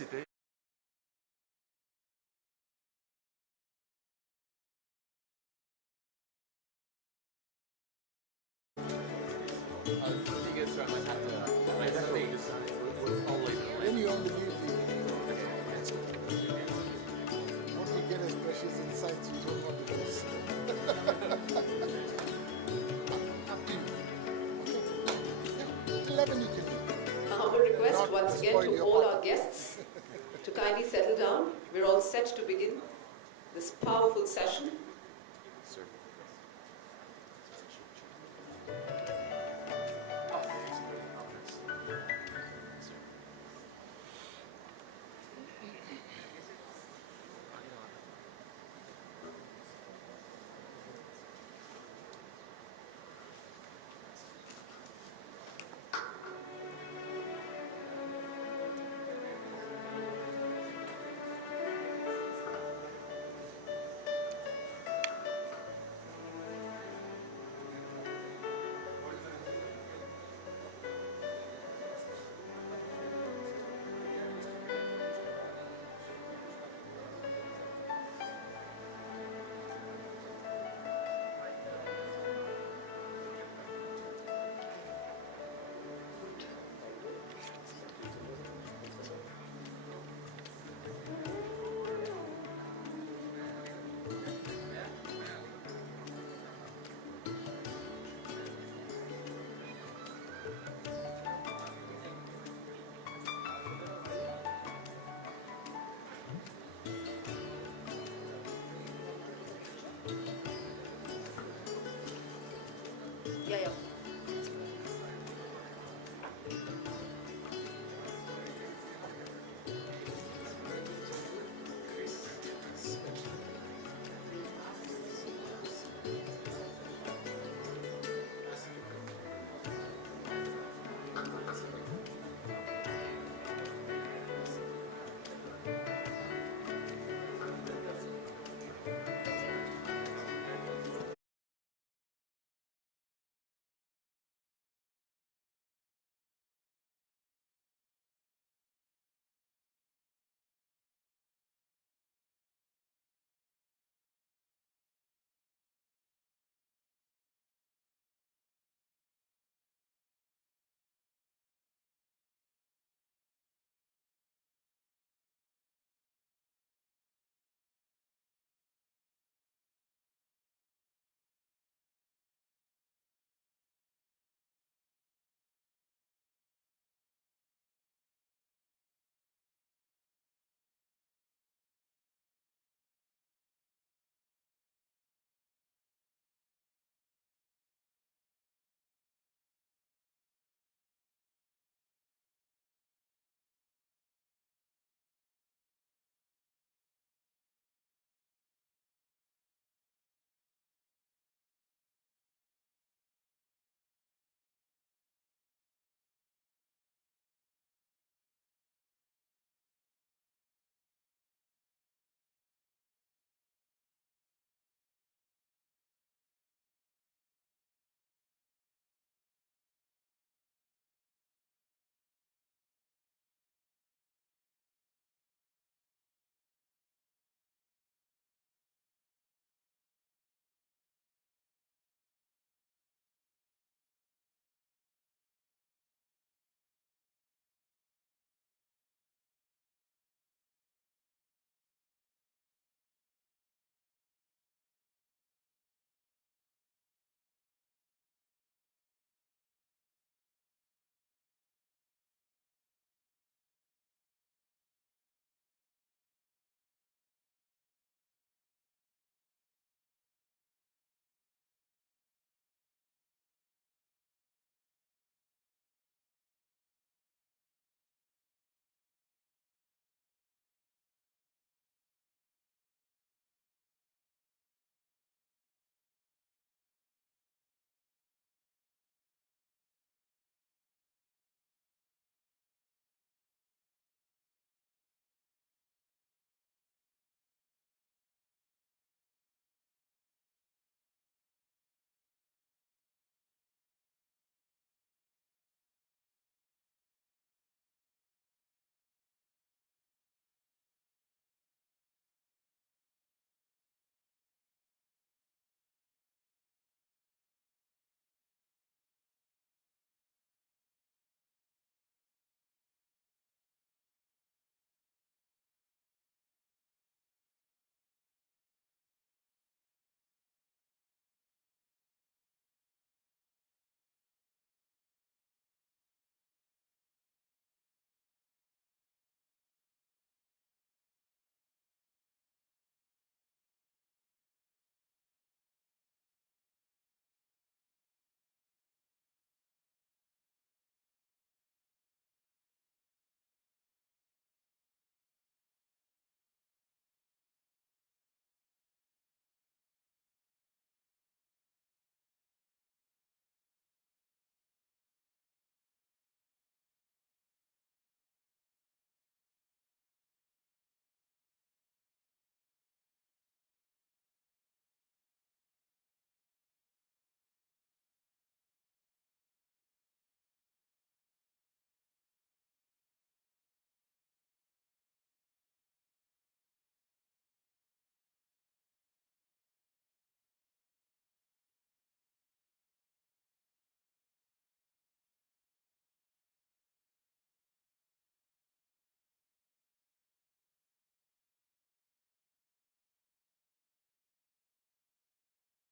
participer. He gets through, I might have to. I That's what we think. decided. We'll all leave it. Then you only need what you get as precious insights you don't want to lose. Up to you. Okay. 11 you can do. Now a request Not once again spoil to your all party. our guests to kindly settle down. We're all set to begin this powerful session.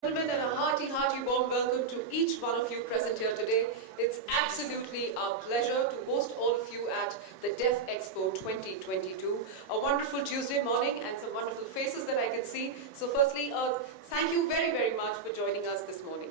Gentlemen, and a hearty warm welcome to each one of you present here today. It's absolutely our pleasure to host all of you at the Deaf Expo 2022. A wonderful Tuesday morning and some wonderful faces that I can see. So firstly, thank you very much for joining us this morning.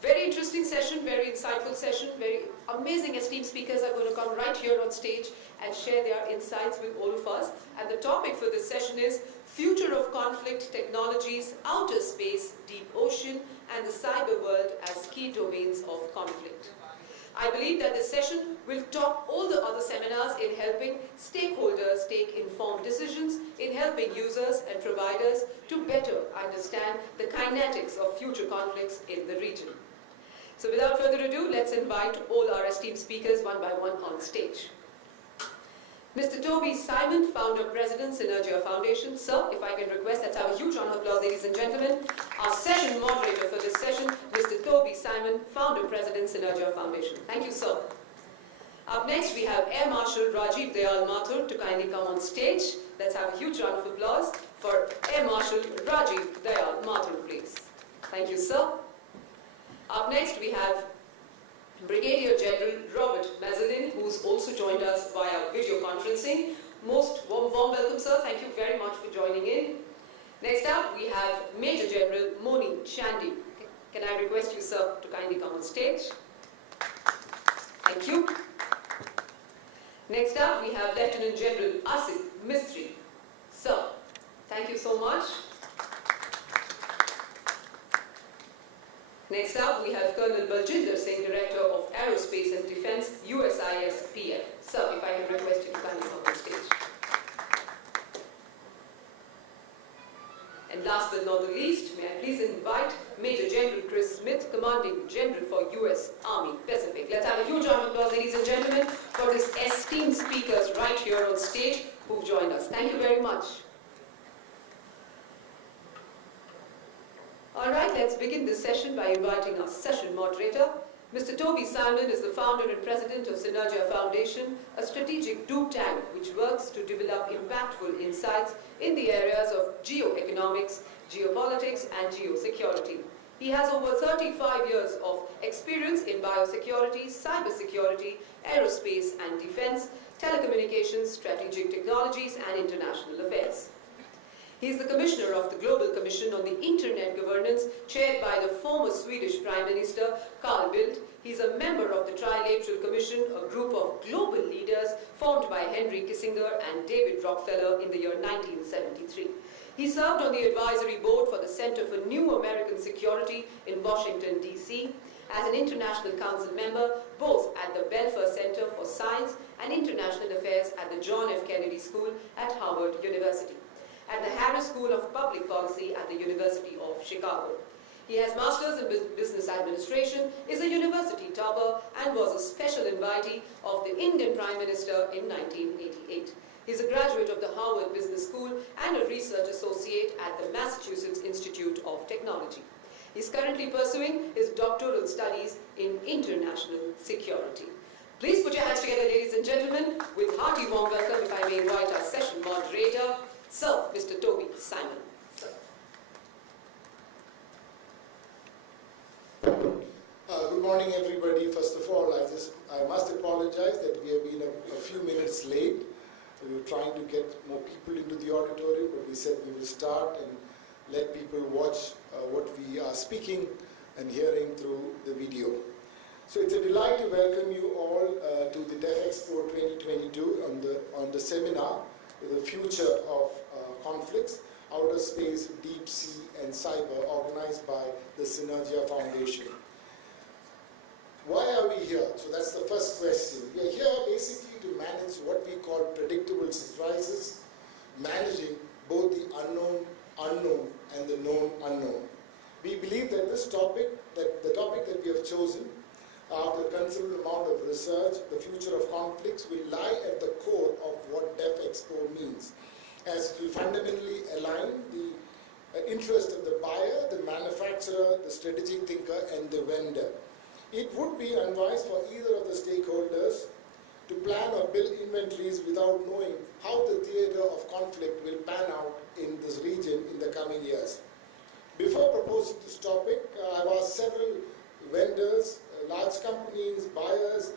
Very interesting session, very insightful session, very amazing esteemed speakers are going to come right here on stage and share their insights with all of us. And the topic for this session is Future of Conflict Technologies, Outer Space, Deep Ocean, and the Cyber World as Key Domains of Conflict. I believe that this session will top all the other seminars in helping stakeholders take informed decisions, in helping users and providers to better understand the kinetics of future conflicts in the region. So without further ado, let's invite all our esteemed speakers one by one on stage. Mr. Toby Simon, Founder, President, Synergia Foundation. Sir, if I can request, let's have a huge round of applause, ladies and gentlemen. Our session moderator for this session, Mr. Toby Simon, Founder, President, Synergia Foundation. Thank you, sir. Up next, we have Air Marshal Rajiv Dayal Mathur to kindly come on stage. Let's have a huge round of applause for Air Marshal Rajiv Dayal Mathur, please. Thank you, sir. Up next, we have Brigadier General Robert Mazelin, who's also joined us via video conferencing. Most warm welcome, sir. Thank you very much for joining in. Next up, we have Major General Moni Chandy. Can I request you, sir, to kindly come on stage? Thank you. Next up, we have Lieutenant General Asif Mistry. Sir, thank you so much. Next up, we have Colonel Baljinder Singh, Director of Aerospace and Defense, USIS PF. Sir, if I can request you to kindly come on stage. And last but not the least, may I please invite Major General Chris Smith, Commanding General for US Army Pacific. Let's have a huge round of applause, ladies and gentlemen, for these esteemed speakers right here on stage who've joined us. Thank you very much. Alright, let's begin this session by inviting our session moderator. Mr. Toby Simon is the founder and president of Synergia Foundation, a strategic do tank which works to develop impactful insights in the areas of geoeconomics, geopolitics, and geosecurity. He has over 35 years of experience in biosecurity, cybersecurity, aerospace and defense, telecommunications, strategic technologies, and international affairs. He is the Commissioner of the Global Commission on the Internet Governance, chaired by the former Swedish Prime Minister Carl Bildt. He is a member of the Trilateral Commission, a group of global leaders formed by Henry Kissinger and David Rockefeller in the year 1973. He served on the advisory board for the Center for New American Security in Washington, D.C., as an International Council member, both at the Belfer Center for Science and International Affairs at the John F. Kennedy School at Harvard University, at the Harris School of Public Policy at the University of Chicago. He has Masters in Business Administration, is a university topper, and was a special invitee of the Indian Prime Minister in 1988. He is a graduate of the Harvard Business School and a research associate at the Massachusetts Institute of Technology. He is currently pursuing his doctoral studies in international security. Please put your hands together, ladies and gentlemen, with hearty warm welcome, if I may invite our session moderator, Sir, Mr. Toby Simon. Sir. Good morning, everybody. First of all, I must apologize that we have been a few minutes late. We were trying to get more people into the auditorium, but we said we will start and let people watch what we are speaking and hearing through the video. So it's a delight to welcome you all to the Deaf Expo 2022 on the seminar, The Future of Conflicts, Outer Space, Deep Sea, and Cyber, organized by the Synergia Foundation. Why are we here? So that's the first question. We are here basically to manage what we call predictable surprises, managing both the unknown, and the known unknown. We believe that the topic that we have chosen, after a considerable amount of research, the future of conflicts, will lie at the core of what Deaf Expo means, as it will fundamentally align the interest of the buyer, the manufacturer, the strategic thinker, and the vendor. It would be unwise for either of the stakeholders to plan or build inventories without knowing how the theater of conflict will pan out in this region in the coming years. Before proposing this topic, I've asked several vendors, large companies, buyers,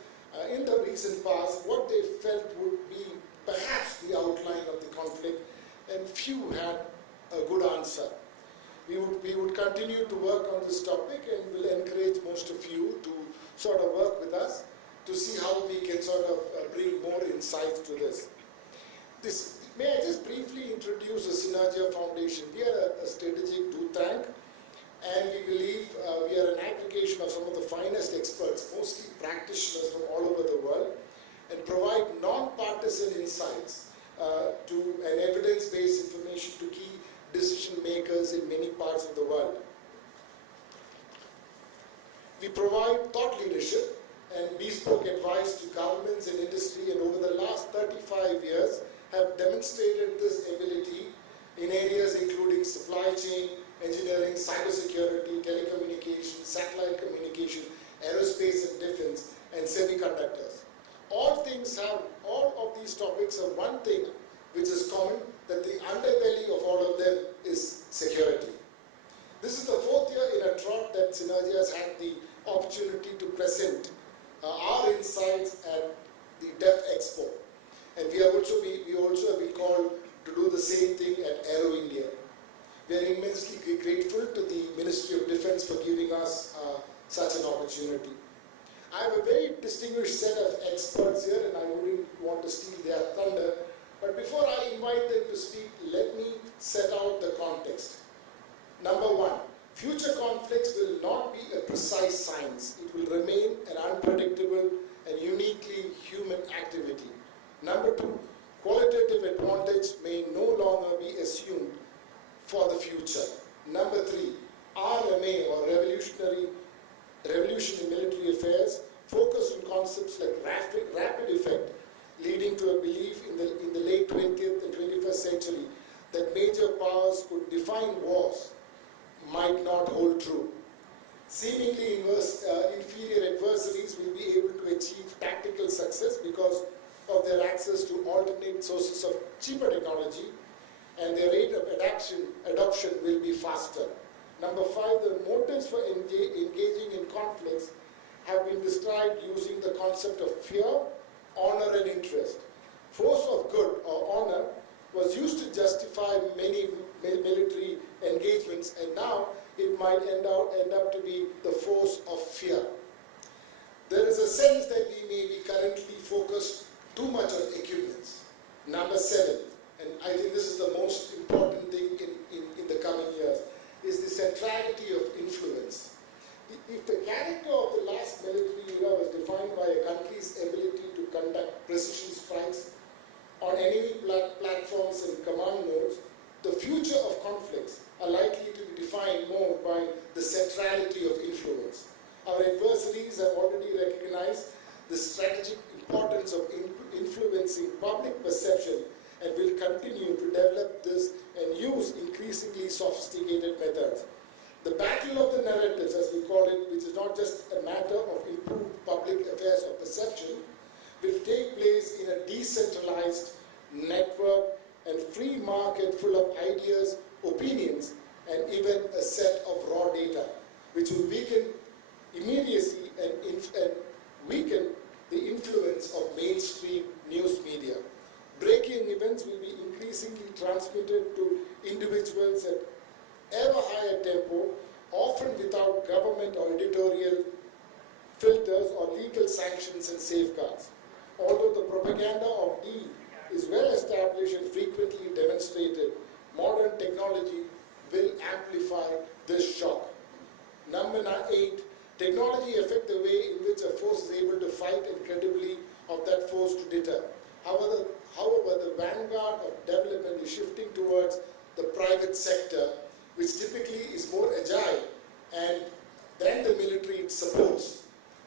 in the recent past, what they felt would be perhaps the outline of the conflict, and few had a good answer. We would continue to work on this topic and will encourage most of you to sort of work with us to see how we can sort of bring more insights to this. May I just briefly introduce the Synergia Foundation? We are a strategic do tank, and we believe we are an aggregation of some of the finest experts, mostly practitioners from all over the world, and provide non-partisan insights and evidence-based information to key decision makers in many parts of the world. We provide thought leadership and bespoke advice to governments and industry, and over the last 35 years have demonstrated this ability in areas including supply chain, engineering, cybersecurity, telecommunications, satellite communication, aerospace and defense, and semiconductors. All of these topics have one thing which is common, that the underbelly of all of them is security. This is the fourth year in a trot that Synergia has had the opportunity to present our insights at the DEF Expo. And we also have been called to do the same thing at Aero India. We are immensely grateful to the Ministry of Defense for giving us such an opportunity. I have a very distinguished set of experts here, and I wouldn't want to steal their thunder. But before I invite them to speak, let me set out the context. Number one, future conflicts will not be a precise science. It will remain an unpredictable and uniquely human activity. Number two, qualitative advantage may no longer be assumed for the future. Number three, RMA, or Revolution in Military Affairs, focus on concepts like rapid effect, leading to a belief in the late 20th and 21st century that major powers could define wars might not hold true. Seemingly inferior adversaries will be able to achieve tactical success because of their access to alternate sources of cheaper technology, and their rate of adoption will be faster. Number five, the motives for engaging in conflicts have been described using the concept of fear, honor, and interest. Force of good or honor was used to justify many military engagements, and now it might end up to be the force of fear. There is a sense that we may be currently focused too much on equipments. Number seven, and I think this is the most important thing in the coming years, is the centrality of influence. If the character of the last military era was defined by a country's ability to conduct precision strikes on enemy platforms and command nodes, the future of conflicts are likely to be defined more by the centrality of influence. Our adversaries have already recognized the strategic importance of influencing public perception and will continue to develop this and use increasingly sophisticated methods. The battle of the narratives, as we call it, which is not just a matter of improved public affairs or perception, will take place in a decentralized network and free market full of ideas, opinions, and even a set of raw data, which will weaken immediacy and weaken the influence of mainstream news media. Breaking events will be increasingly transmitted to individuals at ever higher tempo, often without government or editorial filters or legal sanctions and safeguards. Although the propaganda of deed is well established and frequently demonstrated, modern technology will amplify this shock. Number 8, technology affects the way in which a force is able to fight and credibility of that force to deter. However, the vanguard of development is shifting towards the private sector, which typically is more agile than the military it supports.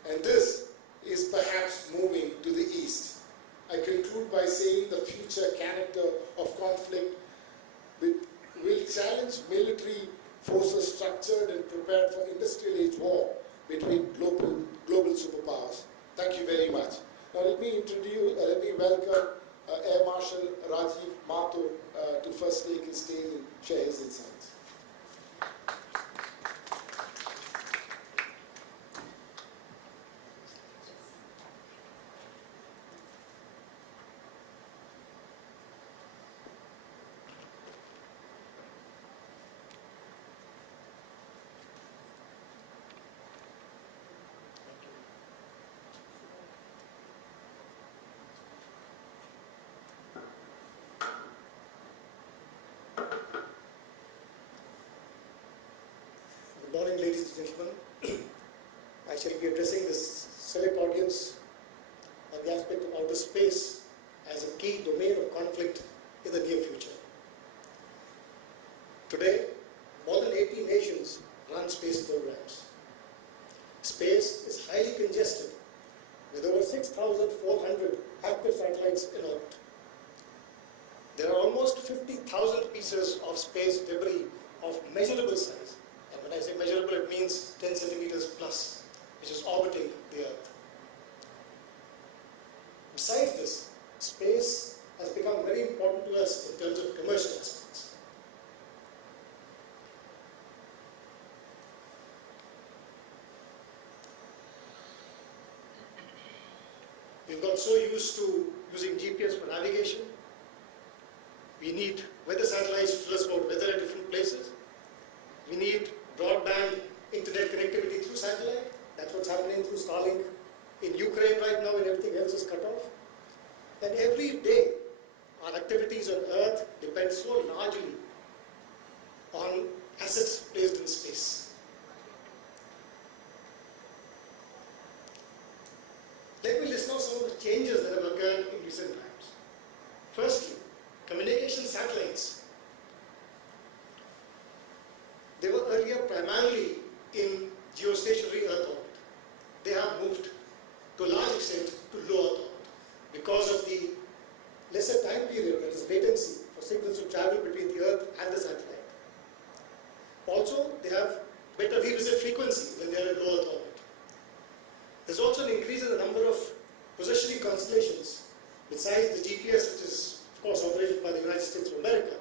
And this is perhaps moving to the east. I conclude by saying the future character of conflict will challenge military forces structured and prepared for industrial age war between global superpowers. Thank you very much. Now let me welcome Air Marshal Rajiv Mathur to first take his stage and share his insights. morning, ladies and gentlemen. I shall be addressing this select audience on the aspect of outer space as a key domain of conflict in the near future. Today, more than 80 nations run space programs. Space is highly congested with over 6,400 active satellites in orbit. There are almost 50,000 pieces of space debris of measurable size. And when I say measurable, it means 10 centimeters plus, which is orbiting the Earth. Besides this, space has become very important to us in terms of commercial aspects. We've got so used to using GPS for navigation. We need weather satellites to tell us about weather at different places. We need broadband internet connectivity through satellite. That's what's happening through Starlink in Ukraine right now, when everything else is cut off. And every day, our activities on Earth depend so largely on assets placed in space. Let me list now some of the changes that have occurred in recent times. Firstly, communication satellites. They were earlier primarily in geostationary Earth orbit. They have moved to a large extent to low Earth orbit because of the lesser time period, that is latency, for signals to travel between the Earth and the satellite. Also, they have better revisit frequency when they are in low Earth orbit. There's also an increase in the number of positioning constellations. Besides the GPS, which is, of course, operated by the United States of America,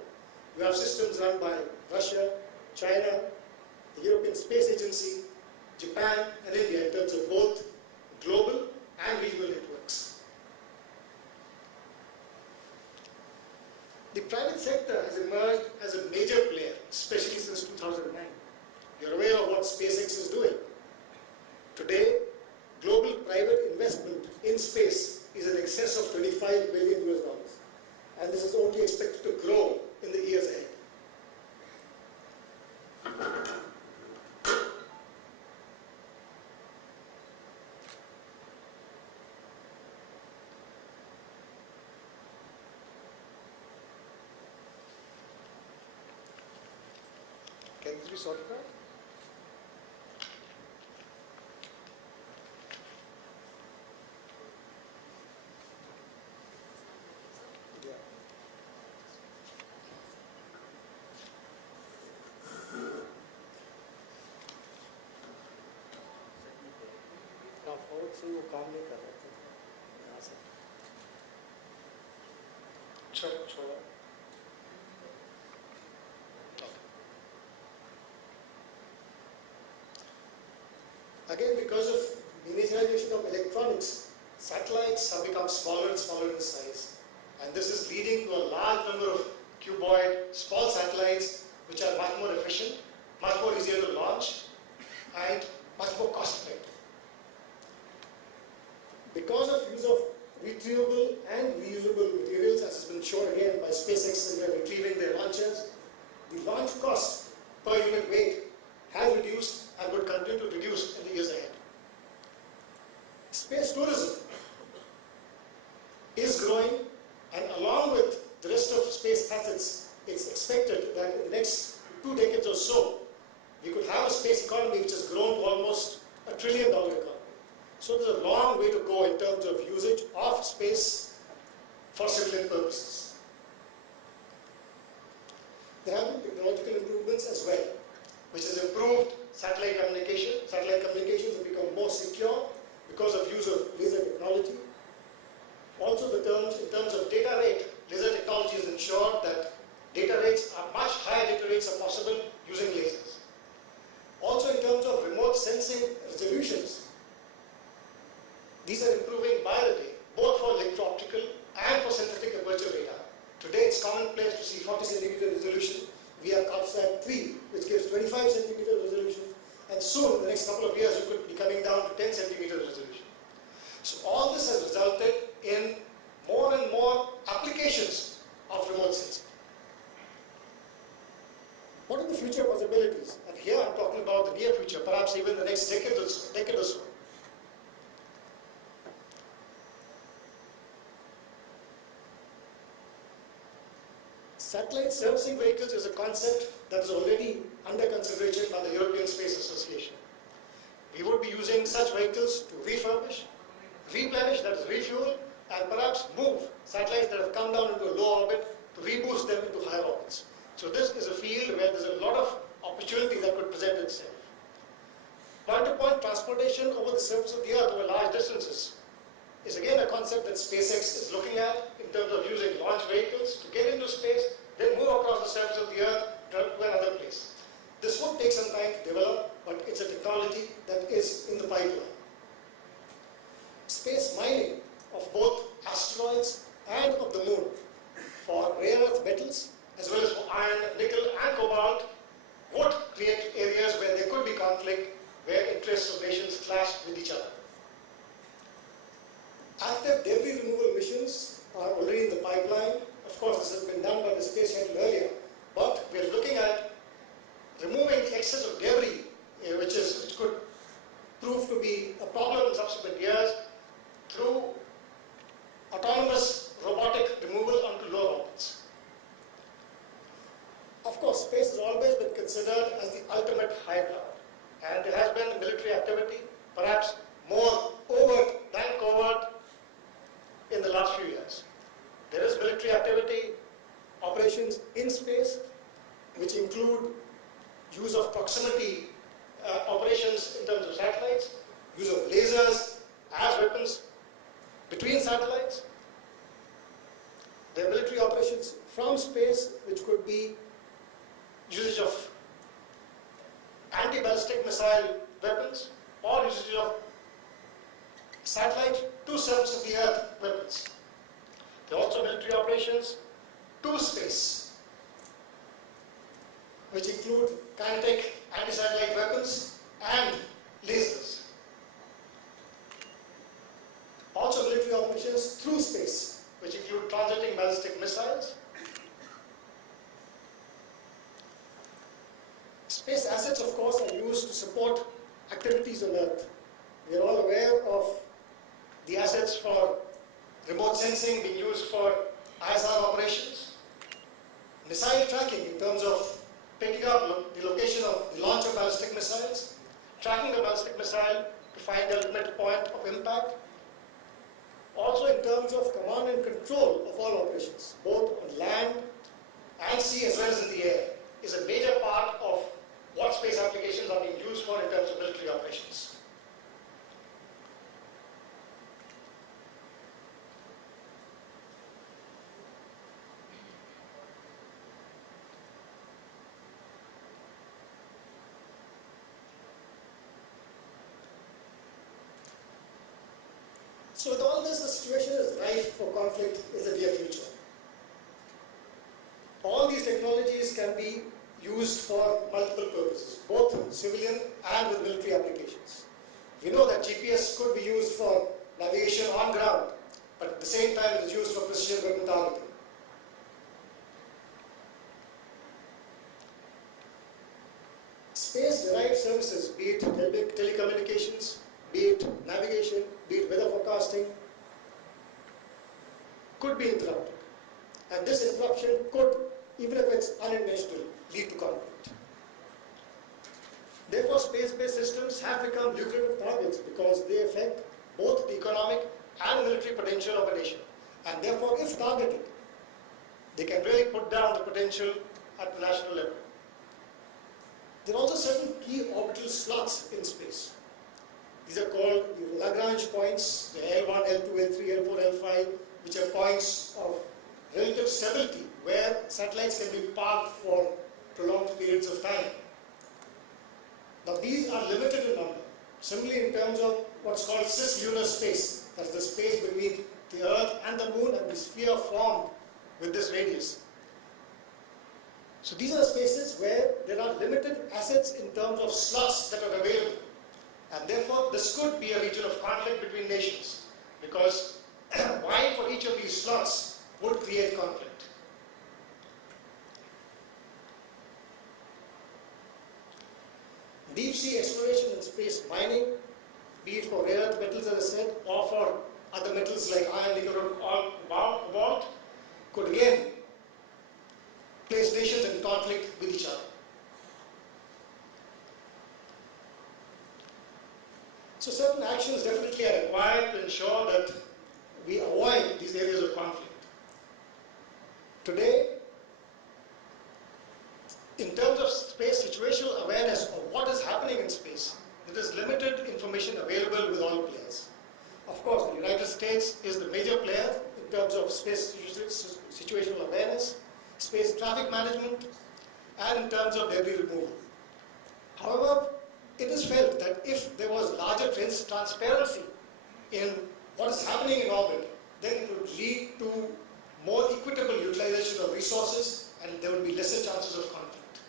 you have systems run by Russia, China, the European Space Agency, Japan, and India in terms of both global and regional networks. The private sector has emerged as a major player, especially since 2009. You're aware of what SpaceX is doing. Today, global private investment in space is in excess of $25 billion US, and this is only expected to grow in the years ahead. Can this be sorted out? Yeah. फौज से वो काम नहीं कर रहे थे यहाँ से छोड़ो Again, because of miniaturization of electronics, satellites have become smaller and smaller in size. And this is leading to a large number of cuboid small satellites which are much more efficient, much more easier to launch, and much more cost effective. Because of use of retrievable and reusable materials, as has been shown again by SpaceX in their retrieving their launchers, the launch cost per unit weight has reduced and would continue to reduce in the years ahead. Space tourism is growing, and along with the rest of space assets, it's expected that in the next 2 decades or so, we could have a space economy which has grown to almost $1 trillion economy. So there's a long way to go in terms of usage of space for civilian purposes. There have been technological improvements as well, which has improved satellite communication. Satellite communications have become more secure because of use of laser technology. Also, in terms of data rate, laser technology has ensured that data rates are much higher data rates are possible using lasers. Also, in terms of remote sensing resolutions, these are improving by the day, both for electro-optical and for synthetic aperture radar. Today, it's commonplace to see 40 centimeter resolution. We have CubeSat 3, which gives 25 centimeter resolution, and soon, in the next couple of years, you could be coming down to 10 centimeter resolution. So all this has resulted in more and more applications of remote sensing. What are the future possibilities? And here I'm talking about the near Satellite servicing vehicles is a concept that is already under consideration by the European Space Association. We would be using such vehicles to refurbish, replenish, that is refuel, and perhaps move satellites that have come down into a low orbit to reboost them into higher orbits. So this is a field where there's a lot of opportunity that could present itself. Point-to-point transportation over the surface of the Earth over large distances is again a concept that SpaceX is looking at in terms of using launch vehicles to get into space, then move across the surface of the Earth to another place. This would take some time to develop, but it's a technology that is in the pipeline. Space mining of both asteroids and of the moon for rare earth metals, as well as for iron, nickel, and cobalt, would create areas where there could be conflict, where interests of nations clash with each other. Active debris removal missions are already in the pipeline. Of course, this has been done by the Space Shuttle earlier, but we are looking at removing the excess of debris, which could prove to be a problem in subsequent years, through autonomous robotic removal onto lower orbits. Of course, space has always been considered as the ultimate high ground, and there has been military activity, perhaps more overt than covert, in the last few years. There is military activity, operations in space, which include use of proximity operations in terms of satellites, use of lasers as weapons between satellites. There are military operations from space, which could be usage of anti-ballistic missile weapons or usage of satellite to surface of the Earth weapons. There are also military operations to space, which include kinetic anti-satellite weapons and lasers. Also military operations through space, which include transiting ballistic missiles. Space assets, of course, are used to support activities on Earth. We are all aware of the assets for remote sensing being used for ISR operations, missile tracking in terms of picking up the location of the launch of ballistic missiles, tracking the ballistic missile to find the ultimate point of impact. Also in terms of command and control of all operations, both on land and sea as well as in the air, is a major part of what space applications are being used for in terms of military operations. So with all this, the situation is rife for conflict in the near future. All these technologies can be used for multiple purposes, both civilian and with military applications. We know that GPS could be used for navigation on ground, but at the same time it is used for precision weapon targeting. Space-derived services, be it telecommunications, be it navigation, be it weather forecasting, could be interrupted. And this interruption could, even if it's unintentional, lead to conflict. Therefore, space-based systems have become lucrative targets because they affect both the economic and military potential of a nation. And therefore, if targeted, they can really put down the potential at the national level. There are also certain key orbital slots in space. These are called the Lagrange points, the L1, L2, L3, L4, L5, which are points of relative stability where satellites can be parked for prolonged periods of time. Now these are limited in number. Similarly, in terms of what's called cislunar space, that's the space between the Earth and the Moon and the sphere formed with this radius. So these are spaces where there are limited assets in terms of slots that are available. And therefore, this could be a region of conflict between nations, because vying for each of these slots would create conflict. Deep sea exploration and space mining, be it for rare earth metals, as I said, or for other metals like iron, nickel, or cobalt, could again place nations in conflict with each other. So certain actions definitely are required to ensure that we avoid these areas of conflict. Today, in terms of space situational awareness of what is happening in space, there is limited information available with all players. Of course, the United States is the major player in terms of space situational awareness, space traffic management, and in terms of debris removal. However, it is felt that if there was larger transparency in what is happening in orbit, then it would lead to more equitable utilization of resources and there would be lesser chances of conflict.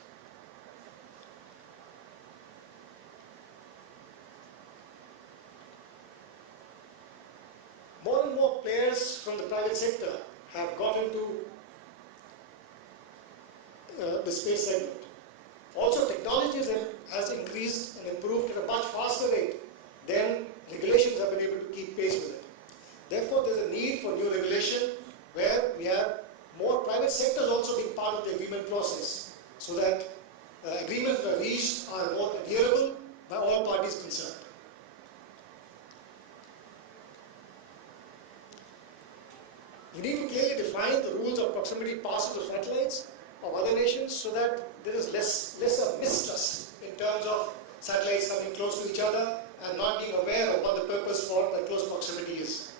More and more players from the private sector have got into the space segment. Also, technology has increased and improved at a much faster rate than regulations have been able to keep pace with it. Therefore, there's a need for new regulation where we have more private sectors also being part of the agreement process so that agreements that are reached are more adherable by all parties concerned. We need to clearly define the rules of proximity passes of satellites of other nations so that there is lesser mistrust in terms of satellites coming close to each other and not being aware of what the purpose for that close proximity is.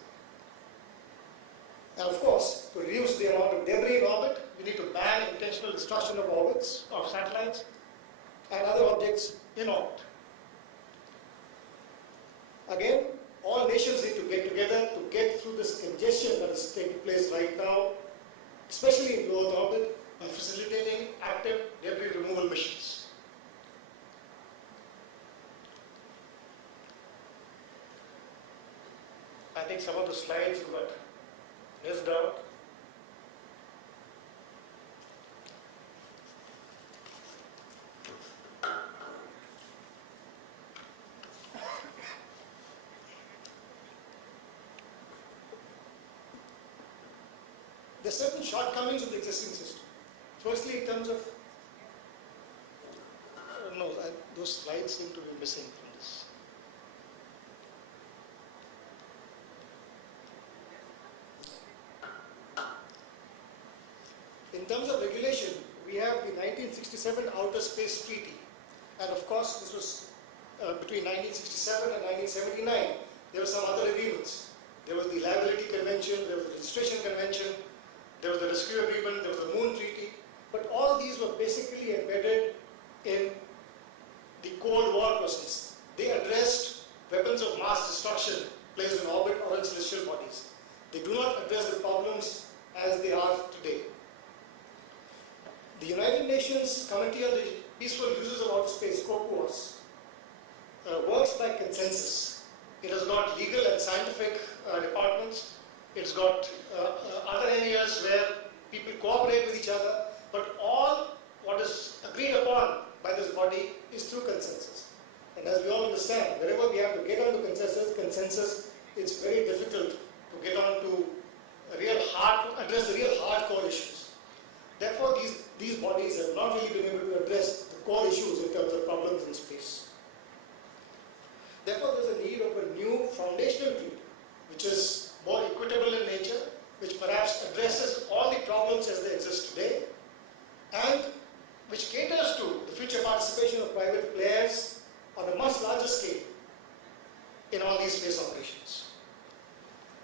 And of course, to reduce the amount of debris in orbit, we need to ban intentional destruction of orbits, of satellites and other objects in orbit. Again, all nations need to get together to get through this congestion that is taking place right now, especially in low Earth orbit, by facilitating active debris removal missions. I think some of the slides got missed out. There are certain shortcomings of the existing system. Firstly, in terms of, those slides seem to be missing from this. In terms of regulation, we have the 1967 Outer Space Treaty. And of course, this was between 1967 and 1979. There were some other agreements. There was the Liability Convention, there was the Registration Convention, there was the Rescue Agreement, there was the Moon Treaty. But all these were basically embedded in the Cold War process. They addressed weapons of mass destruction placed in orbit or in celestial bodies. They do not address the problems as they are today. The United Nations Committee on the Peaceful Uses of Outer Space, COPUOS, works by consensus. It has got legal and scientific departments. It's got other areas where people cooperate with each other, but all what is agreed upon by this body is through consensus. And as we all understand, wherever we have to get onto consensus, it's very difficult to get on to address the real hardcore issues. Therefore, these bodies have not really been able to address the core issues in terms of problems in space. Therefore, there's a need of a new foundational treaty, which is more equitable in nature, which perhaps addresses all the problems as they exist today, and which caters to the future participation of private players on a much larger scale in all these space operations.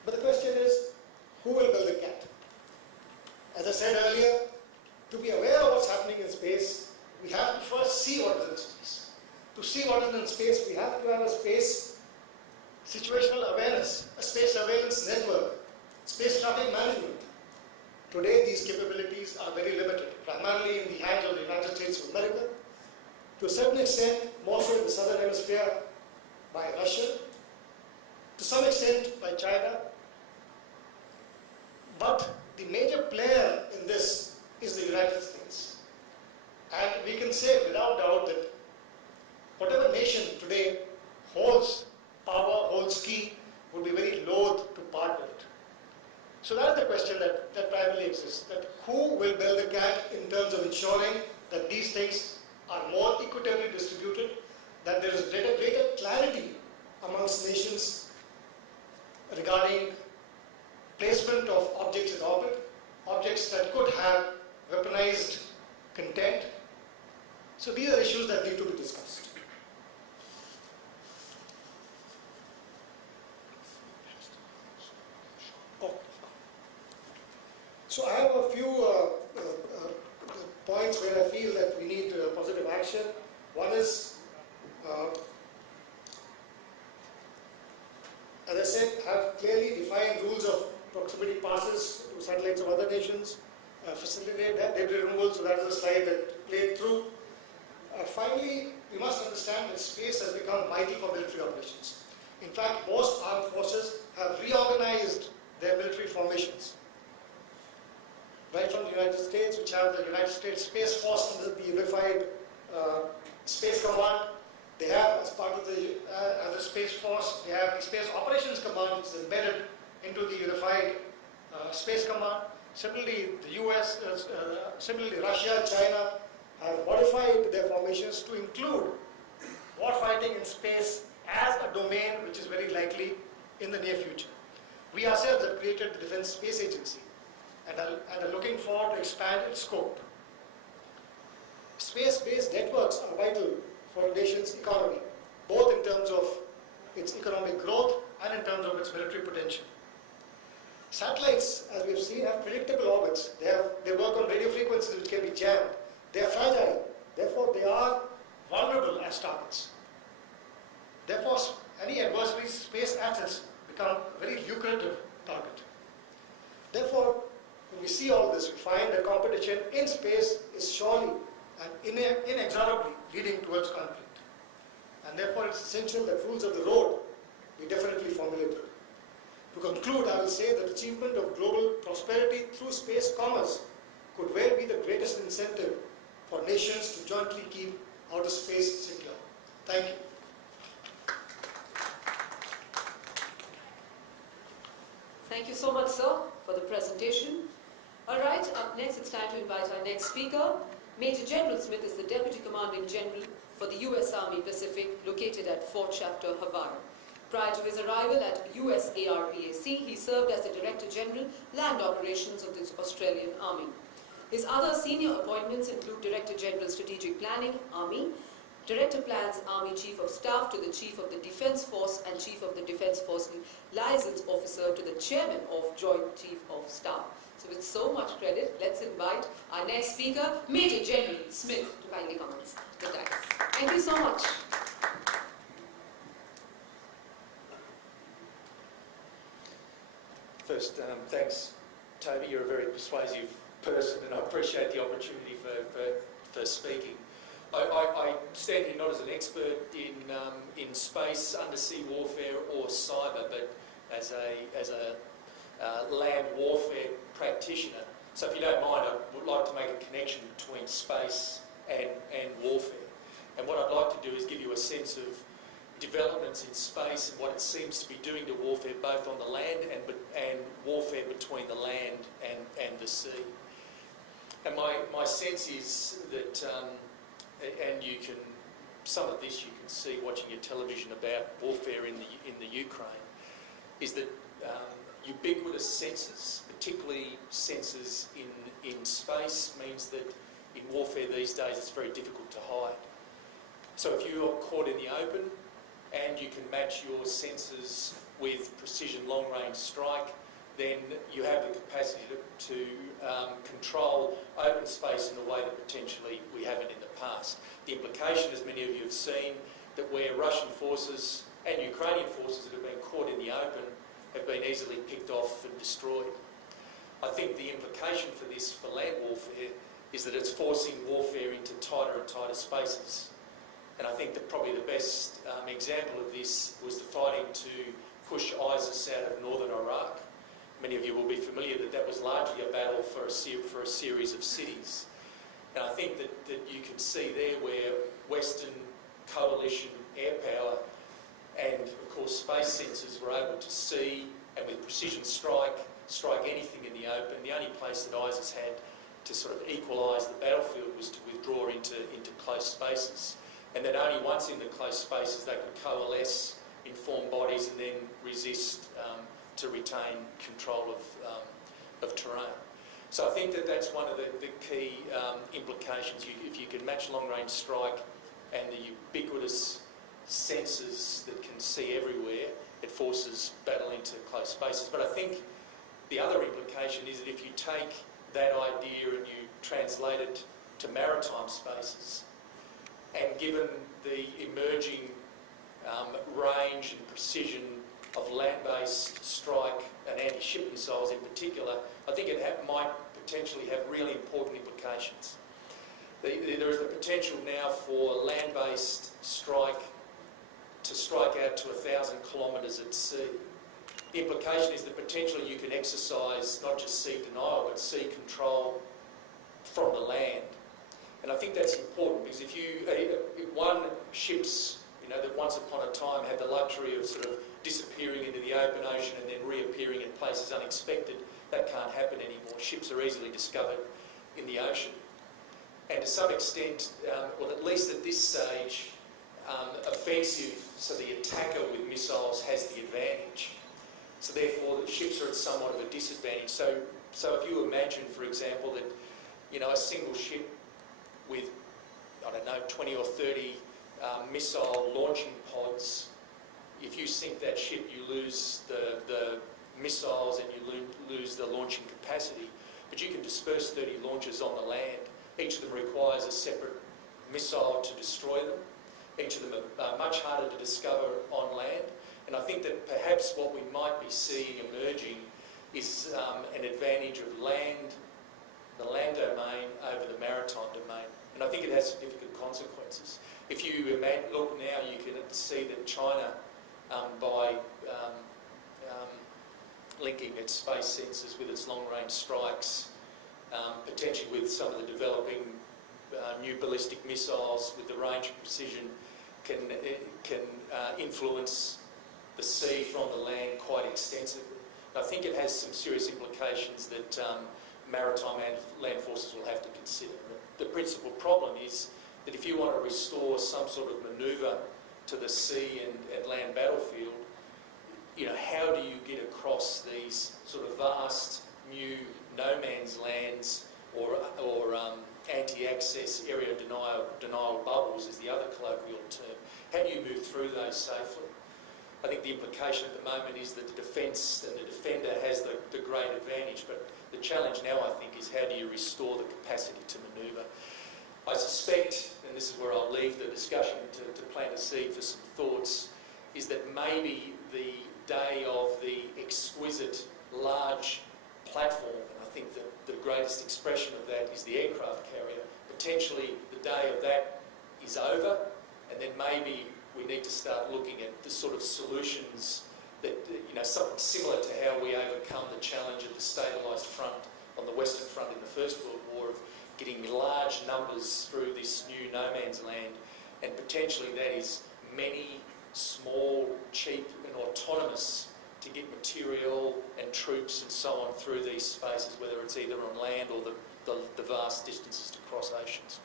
But the question is, who will build the cat? As I said earlier, to be aware of what's happening in space, we have to first see what is in space. To see what is in space, we have to have a space situational awareness, a space surveillance network, space traffic management. Today, these capabilities are very limited, primarily in the hands of the United States of America, to a certain extent, more so in the southern hemisphere by Russia, to some extent by China. But the major player in this is the United States. And we can say without doubt that whatever nation today holds power, holds key, would be very loath to part with it. So that's the question that primarily exists, that who will build the gap in terms of ensuring that these things are more equitably distributed, that there is greater clarity amongst nations regarding placement of objects in orbit, objects that could have weaponized content. So these are issues that need to be discussed. So I have a few points where I feel that we need positive action. One is, as I said, have clearly defined rules of proximity passes to satellites of other nations, facilitate debris removal, so that is a slide that played through. Finally, we must understand that space has become vital for military operations. In fact, most armed forces have reorganized their military formations. Right from the United States, which have the United States Space Force under the unified Space Command. They have, as part of the as a Space Force, they have the Space Operations Command, which is embedded into the unified Space Command. Similarly, the US, similarly Russia, China have modified their formations to include warfighting in space as a domain which is very likely in the near future. We ourselves have created the Defense Space Agency and are looking forward to expand its scope. Space-based networks are vital for a nation's economy, both in terms of its economic growth and in terms of its military potential. Satellites, as we've seen, have predictable orbits. They work on radio frequencies which can be jammed. They are fragile. Therefore, they are vulnerable as targets. Therefore, any adversary's space assets become a very lucrative target. Therefore, when we see all this, we find that competition in space is surely and inexorably leading towards conflict. And therefore, it's essential that rules of the road be definitely formulated. To conclude, I will say that achievement of global prosperity through space commerce could well be the greatest incentive for nations to jointly keep outer space secure. Thank you. Thank you so much, sir, for the presentation. All right, up next, it's time to invite our next speaker. Major General Smith is the Deputy Commanding General for the U.S. Army Pacific, located at Fort Chapter, Havana. Prior to his arrival at US ARPAC, he served as the Director General, Land Operations of the Australian Army. His other senior appointments include Director General Strategic Planning, Army, Director Plans, Army Chief of Staff to the Chief of the Defence Force and Chief of the Defence Force Liaison Officer to the Chairman of Joint Chief of Staff. So with so much credit, let's invite our next speaker, Major General Smith, to kindly come on the dais. Thank you so much. First, thanks, Toby. You're a very persuasive person, and I appreciate the opportunity for speaking. I stand here not as an expert in space, undersea warfare, or cyber, but as a land warfare practitioner. So, if you don't mind, I would like to make a connection between space and warfare. And what I'd like to do is give you a sense of developments in space and what it seems to be doing to warfare, both on the land and warfare between the land and the sea. And my sense is that, and you can, some of this you can see watching your television about warfare in the Ukraine, is that ubiquitous sensors, particularly sensors in space, means that in warfare these days it's very difficult to hide. So if you are caught in the open, and you can match your sensors with precision long-range strike, then you have the capacity to control open space in a way that potentially we haven't in the past. The implication, as many of you have seen, that where Russian forces and Ukrainian forces that have been caught in the open have been easily picked off and destroyed. I think the implication for this, for land warfare, is that it's forcing warfare into tighter and tighter spaces. And I think that probably the best example of this was the fighting to push ISIS out of northern Iraq. Many of you will be familiar that that was largely a battle for a series of cities. And I think that you can see there where Western coalition air power and, of course, space sensors were able to see, and with precision strike, strike anything in the open. The only place that ISIS had to sort of equalise the battlefield was to withdraw into close spaces, and that only once in the close spaces they could coalesce, inform bodies, and then resist to retain control of terrain. So I think that that's one of the key implications. If you can match long-range strike and the ubiquitous sensors that can see everywhere, it forces battle into close spaces. But I think the other implication is that if you take that idea and you translate it to maritime spaces, and given the emerging range and precision of land-based strike and anti-ship missiles in particular, I think it might potentially have really important implications. There is the potential now for land-based strike to strike out to 1,000 kilometres at sea. The implication is that potentially you can exercise not just sea denial, but sea control from the land. And I think that's important, because if ships, that once upon a time had the luxury of sort of disappearing into the open ocean and then reappearing in places unexpected, that can't happen anymore. Ships are easily discovered in the ocean. And to some extent, well, at least at this stage, offensive, so the attacker with missiles has the advantage. So therefore, the ships are at somewhat of a disadvantage. So if you imagine, for example, that a single ship with, 20 or 30 missile launching pods, if you sink that ship, you lose the missiles and you lose the launching capacity. But you can disperse 30 launches on the land. Each of them requires a separate missile to destroy them. Each of them are much harder to discover on land. And I think that perhaps what we might be seeing emerging is an advantage of the land domain over the maritime domain. And I think it has significant consequences. If you look now, you can see that China, by linking its space sensors with its long-range strikes, potentially with some of the developing new ballistic missiles with the range and precision, can influence the sea from the land quite extensively. And I think it has some serious implications that maritime and land forces will have to consider. The principal problem is that if you want to restore some sort of manoeuvre to the sea and land battlefield, how do you get across these sort of vast new no man's lands or anti-access area denial bubbles is the other colloquial term. How do you move through those safely? I think the implication at the moment is that the defence and the defender has the great advantage, but the challenge now, I think, is how do you restore the capacity to manoeuvre? I suspect, and this is where I'll leave the discussion to plant a seed for some thoughts, is that maybe the day of the exquisite large platform, and I think that the greatest expression of that is the aircraft carrier, potentially the day of that is over, and then maybe we need to start looking at the sort of solutions that, something similar to how we overcome the challenge of the stabilised front on the Western Front in the First World War, of getting large numbers through this new no man's land, and potentially that is many small, cheap and autonomous to get material and troops and so on through these spaces, whether it's either on land or the vast distances to cross oceans.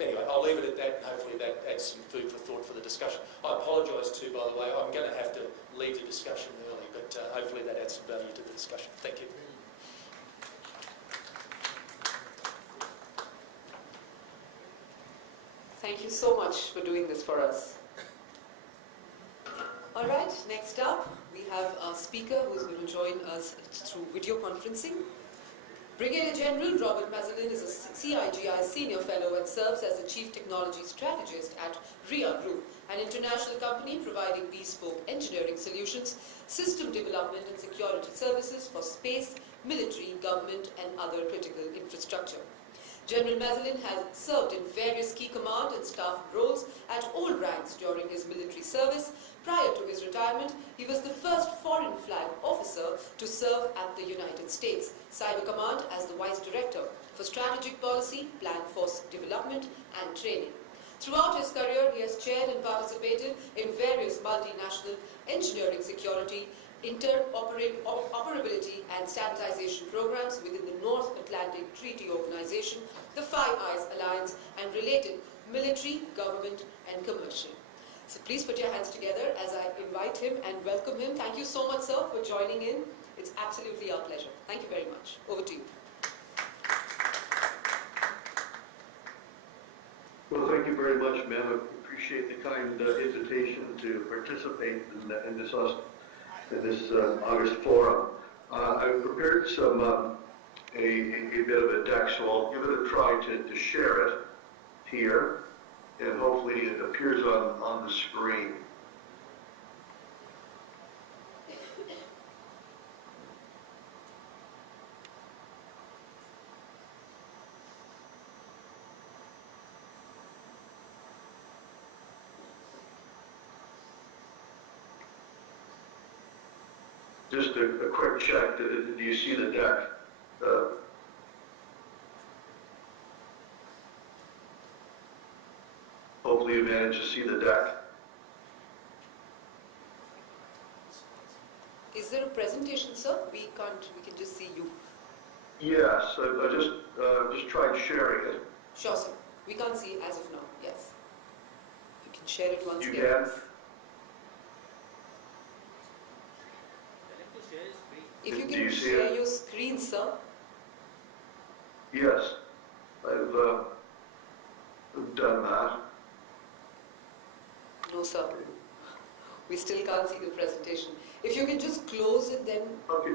Anyway, I'll leave it at that, and hopefully that adds some food for thought for the discussion. I apologise too, by the way, I'm going to have to leave the discussion early, but hopefully that adds some value to the discussion. Thank you. Thank you so much for doing this for us. All right, next up, we have our speaker who's going to join us through video conferencing. Brigadier General Robert Mazelin is a CIGI Senior Fellow and serves as the Chief Technology Strategist at RIA Group, an international company providing bespoke engineering solutions, system development and security services for space, military, government and other critical infrastructure. General Mazelin has served in various key command and staff roles at all ranks during his military service. Prior to his retirement, he was the first foreign flag officer to serve at the United States Cyber Command as the Vice Director for Strategic Policy, Plan Force Development and Training. Throughout his career, he has chaired and participated in various multinational engineering, security, interoperability and standardization programs within the North Atlantic Treaty Organization, the Five Eyes Alliance, and related military, government, and commercial. So please put your hands together as I invite him and welcome him. Thank you so much, sir, for joining in. It's absolutely our pleasure. Thank you very much. Over to you. Well, thank you very much, ma'am. I appreciate the kind invitation to participate in this August forum. I've prepared a bit of a deck, so I'll give it a try to share it here, and hopefully it appears on the screen. Just a quick check. Do you see the deck? Hopefully you managed to see the deck. Is there a presentation, sir? We can just see you. Yes, I just tried sharing it. Sure, sir. We can't see it as of now. Yes. You can share it once You again. can? If you Do can you see share it? your screen, sir. Yes, I've done that. No, sir. We still can't see the presentation. If you can just close it, then Okay.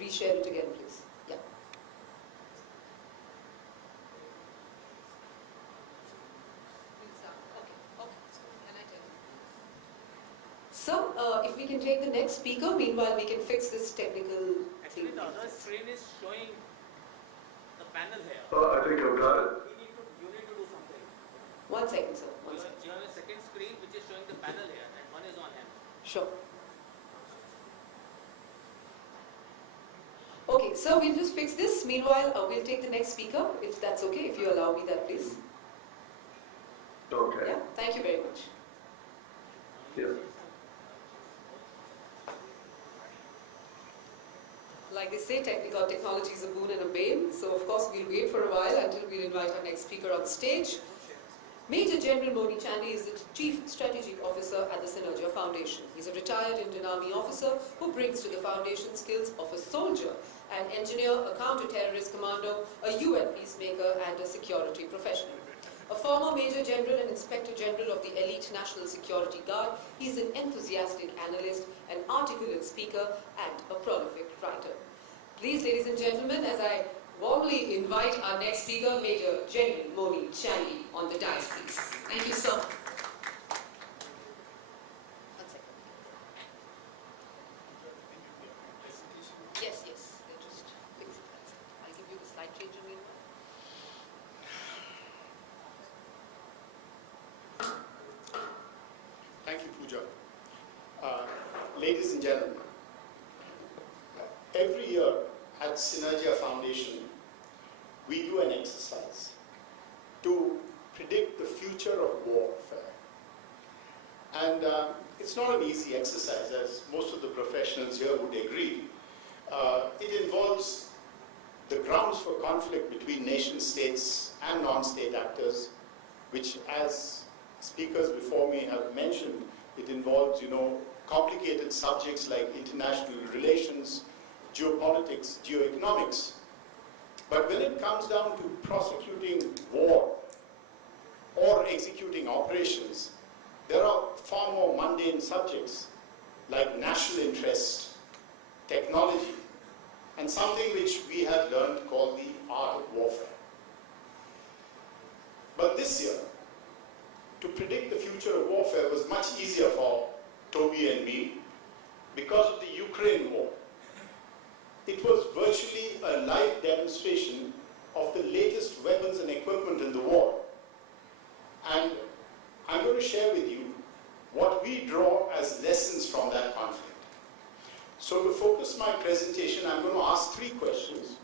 reshare it again, please. Yeah. So, if we can take the next speaker, meanwhile we can fix this technical Actually, thing. the other screen is showing the panel here. I think I've got it. You need to do something. 1 second, sir. 1 second. You have a second screen which is showing the panel here, and one is on him. Sure. Okay, so we'll just fix this. Meanwhile, we'll take the next speaker, if that's okay, if you allow me that, please. Okay. Yeah, thank you very much. Yeah. Like they say, technology is a boon and a bane. So, of course, we'll wait for a while until we invite our next speaker on stage. Major General Moni Chandy is the Chief Strategic Officer at the Synergia Foundation. He's a retired Indian Army officer who brings to the foundation skills of a soldier, an engineer, a counter-terrorist commando, a UN peacemaker, and a security professional. A former Major General and Inspector General of the elite National Security Guard, he's an enthusiastic analyst, an articulate speaker, and a prolific writer. Please, ladies and gentlemen, as I warmly invite our next speaker, Major General Moni Chandy, on the dais, please. Thank you, sir. 1 second. Yes, they're just fixing that. I'll give you the slide changer meanwhile. Thank you, Pooja. Ladies and gentlemen, every year at Synergia Foundation, we do an exercise to predict the future of warfare. And it's not an easy exercise, as most of the professionals here would agree. It involves the grounds for conflict between nation states and non-state actors, which, as speakers before me have mentioned, it involves, complicated subjects like international relations, geopolitics, geoeconomics. But when it comes down to prosecuting war or executing operations, there are far more mundane subjects like national interest, technology, and something which we have learned called the art of warfare. But this year, to predict the future of warfare was much easier for Toby and me because of the Ukraine war. It was virtually a live demonstration of the latest weapons and equipment in the war. And I'm going to share with you what we draw as lessons from that conflict. So to focus my presentation, I'm going to ask 3 questions.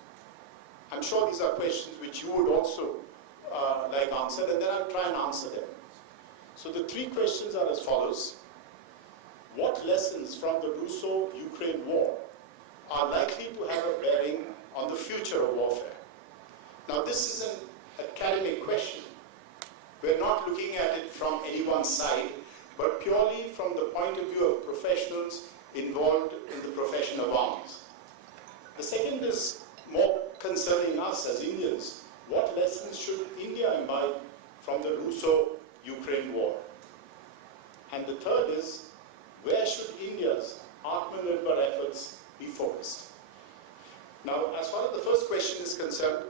I'm sure these are questions which you would also like answered, and then I'll try and answer them. So the 3 questions are as follows. what lessons from the Russo-Ukraine war are likely to have a bearing on the future of warfare? Now, this is an academic question. We're not looking at it from any one side, but purely from the point of view of professionals involved in the profession of arms. The second is more concerning us as Indians. What lessons should India imbibe from the Russo-Ukraine war? And the third is, where should India's Atmanirbhar efforts be focused? Now, as far as the first question is concerned,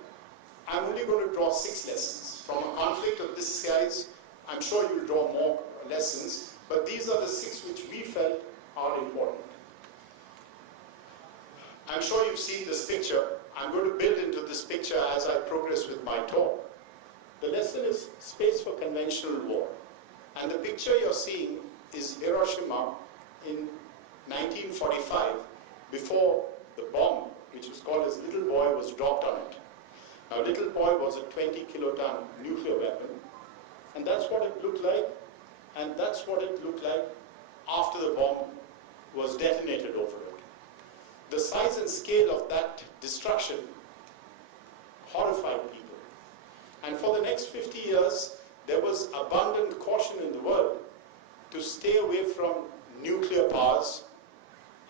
I'm only going to draw 6 lessons. From a conflict of this size, I'm sure you'll draw more lessons, but these are the 6 which we felt are important. I'm sure you've seen this picture. I'm going to build into this picture as I progress with my talk. The lesson is space for conventional war. And the picture you're seeing is Hiroshima in 1945, before the bomb, which was called as Little Boy, was dropped on it. Now, Little Boy was a 20-kiloton nuclear weapon, and that's what it looked like, and that's what it looked like after the bomb was detonated over it. The size and scale of that destruction horrified people. And for the next 50 years, there was abundant caution in the world to stay away from nuclear powers,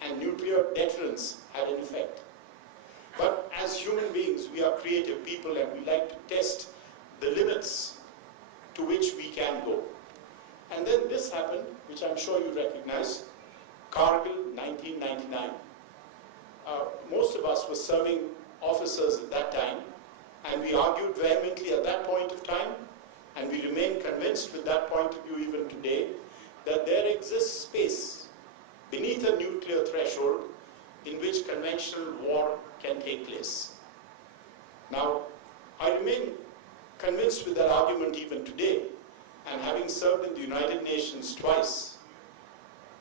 and nuclear deterrence had an effect. But as human beings, we are creative people, and we like to test the limits to which we can go. And then this happened, which I'm sure you recognize, Kargil, 1999. Most of us were serving officers at that time, and we argued vehemently at that point of time, and we remain convinced with that point of view even today, that there exists space beneath a nuclear threshold in which conventional war can take place. Now, I remain convinced with that argument even today, and having served in the United Nations twice,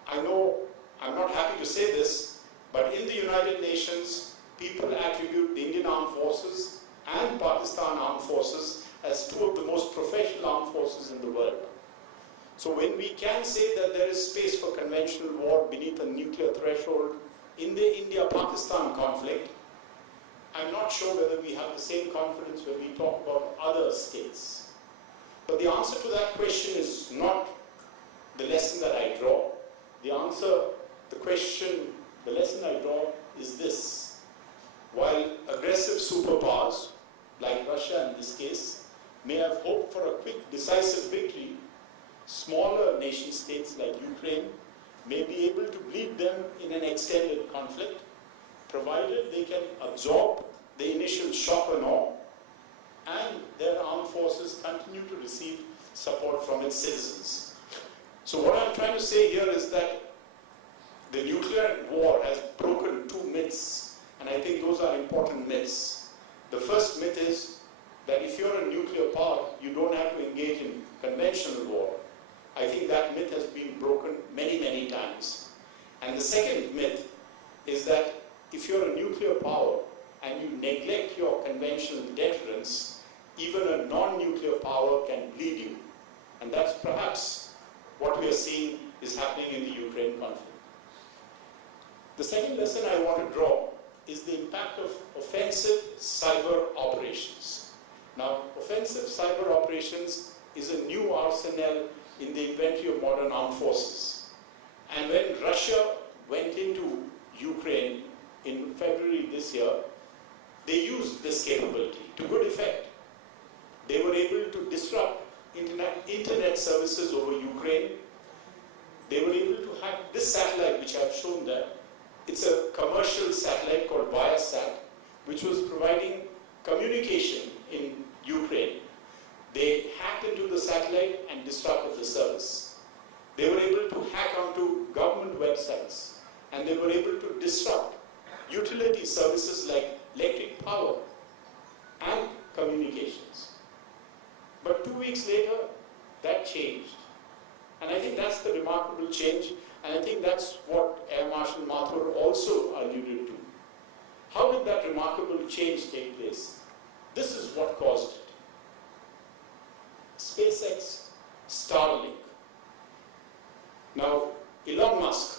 I know I'm not happy to say this, but in the United Nations, people attribute the Indian Armed Forces and Pakistan Armed Forces as 2 of the most professional armed forces in the world. So when we can say that there is space for conventional war beneath a nuclear threshold in the India-Pakistan conflict, I'm not sure whether we have the same confidence when we talk about other states. But the answer to that question is not the lesson that I draw. The lesson I draw is this. While aggressive superpowers, like Russia in this case, may have hoped for a quick, decisive victory, smaller nation states like Ukraine may be able to bleed them in an extended conflict, provided they can absorb the initial shock and awe, and their armed forces continue to receive support from its citizens. So what I'm trying to say here is that the nuclear war has broken 2 myths, and I think those are important myths. The first myth is that if you're a nuclear power, you don't have to engage in conventional war. I think that myth has been broken many, many times. And the second myth is that if you're a nuclear power and you neglect your conventional deterrence, even a non-nuclear power can bleed you. And that's perhaps what we are seeing is happening in the Ukraine conflict. The second lesson I want to draw is the impact of offensive cyber operations. Now, offensive cyber operations is a new arsenal in the inventory of modern armed forces. And when Russia went into Ukraine in February this year, they used this capability to good effect. They were able to disrupt internet services over Ukraine. They were able to hack this satellite, which I've shown there. It's a commercial satellite called Viasat, which was providing communication in Ukraine. They hacked into the satellite and disrupted the service. They were able to hack onto government websites, and they were able to disrupt utility services like electric power and communications. But 2 weeks later, that changed. And I think that's the remarkable change, and I think that's what Air Marshal Mathur also alluded to. How did that remarkable change take place? This is what caused it. SpaceX, Starlink. Now, Elon Musk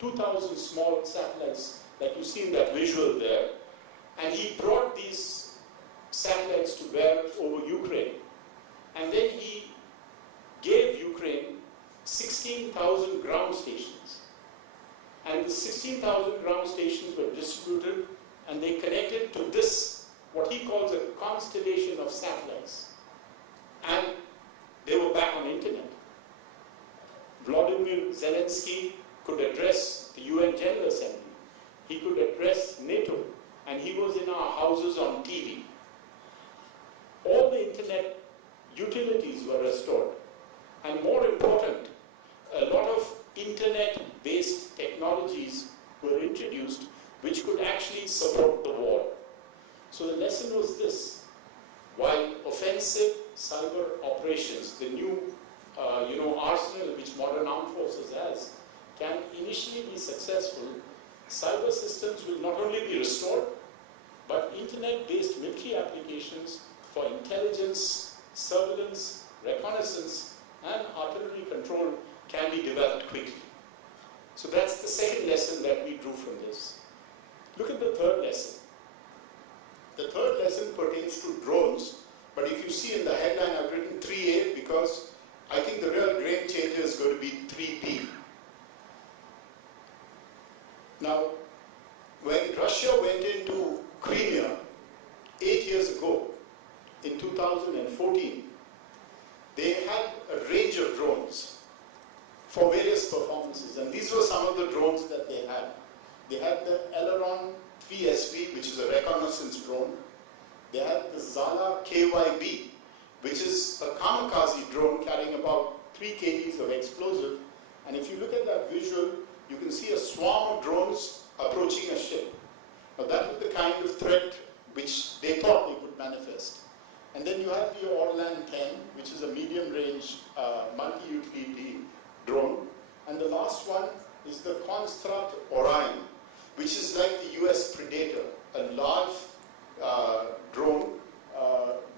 2,000 small satellites like you see in that visual there. And he brought these satellites to bear over Ukraine. And then he gave Ukraine 16,000 ground stations. And the 16,000 ground stations were distributed and they connected to this, what he calls a constellation of satellites. And they were back on internet. Vladimir Zelensky could address the UN General Assembly. He could address NATO. And he was in our houses on TV. All the internet utilities were restored. And more important, a lot of internet-based technologies were introduced which could actually support the war. So the lesson was this: while offensive cyber operations, the new arsenal which modern armed forces has, can initially be successful, cyber systems will not only be restored, but internet-based military applications for intelligence, surveillance, reconnaissance, and artillery control can be developed quickly. So that's the second lesson that we drew from this. Look at the third lesson. The third lesson pertains to drones, but if you see in the headline I've written 3A because I think the real game changer is going to be 3B. Now, when Russia went into Crimea 8 years ago, in 2014, they had a range of drones for various performances, and these were some of the drones that they had. They had the Aileron 3SV, which is a reconnaissance drone. They had the Zala KYB, which is a kamikaze drone carrying about 3 kgs of explosive. And if you look at that visual, you can see a swarm of drones approaching a ship. Now that was the kind of threat which they thought they could manifest. And then you have the Orlan 10, which is a medium-range multi-utility drone. And the last one is the Construct Orion, which is like the US Predator, a large drone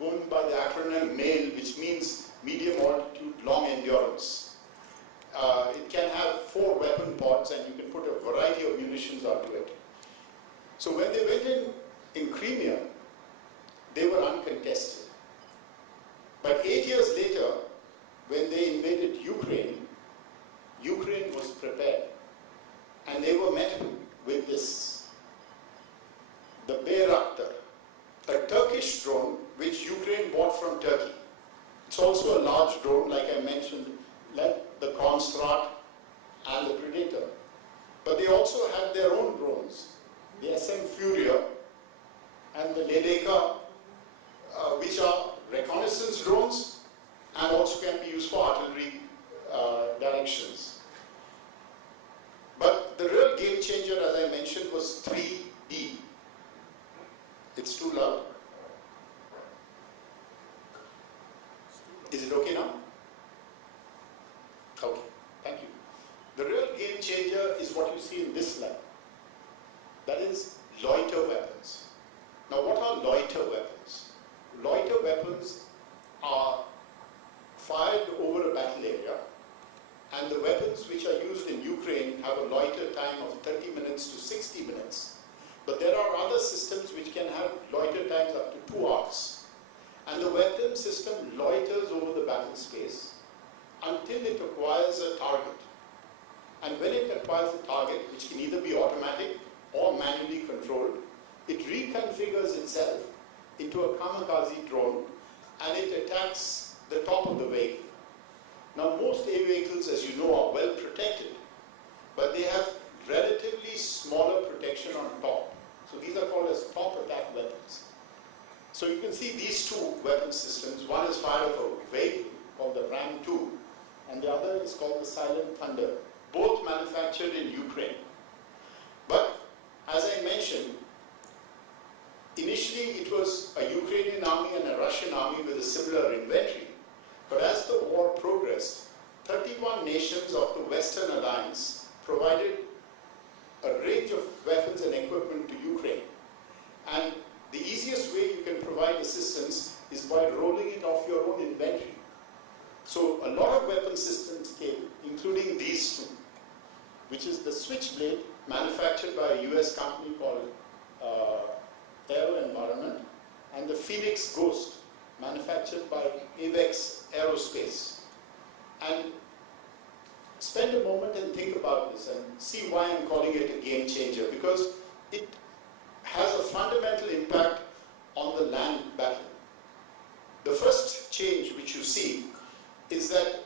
going by the acronym MAIL, which means medium altitude, long endurance. It can have 4 weapon pods and you can put a variety of munitions onto it. So when they went in Crimea, they were uncontested. But 8 years later, when they invaded Ukraine, Ukraine was prepared. And they were met with this, the Bayraktar, a Turkish drone which Ukraine bought from Turkey. It's also a large drone, like I mentioned, like the Construct and the Predator. But they also had their own drones, the SM Furia and the Ledeka, which are reconnaissance drones and also can be used for artillery directions. But the real game changer, as I mentioned, was 3D. It's too loud. Is it okay now? Okay, thank you. The real game changer is what you see in this slide. That is Loiter Weapons. Now what are Loiter Weapons? Loiter weapons are fired over a battle area, and the weapons which are used in Ukraine have a loiter time of 30 minutes to 60 minutes. But there are other systems which can have loiter times up to 2 hours. And the weapon system loiters over the battle space until it acquires a target. And when it acquires a target, which can either be automatic or manually controlled, it reconfigures itself into a kamikaze drone and it attacks the top of the vehicle. Now most air vehicles, as you know, are well protected, but they have relatively smaller protection on top. So these are called as top attack weapons. So you can see these 2 weapon systems. One is fired off a vehicle called the Ram-2 and the other is called the Silent Thunder, both manufactured in Ukraine. But as I mentioned, initially it was a Ukrainian army and a Russian army with a similar inventory. But as the war progressed, 31 nations of the Western Alliance provided a range of weapons and equipment to Ukraine. And the easiest way you can provide assistance is by rolling it off your own inventory. So a lot of weapon systems came, including these 2. which is the switchblade manufactured by a US company called Aero Environment, and the Phoenix Ghost manufactured by Avex Aerospace. And spend a moment and think about this and see why I'm calling it a game changer, because it has a fundamental impact on the land battle. The first change which you see is that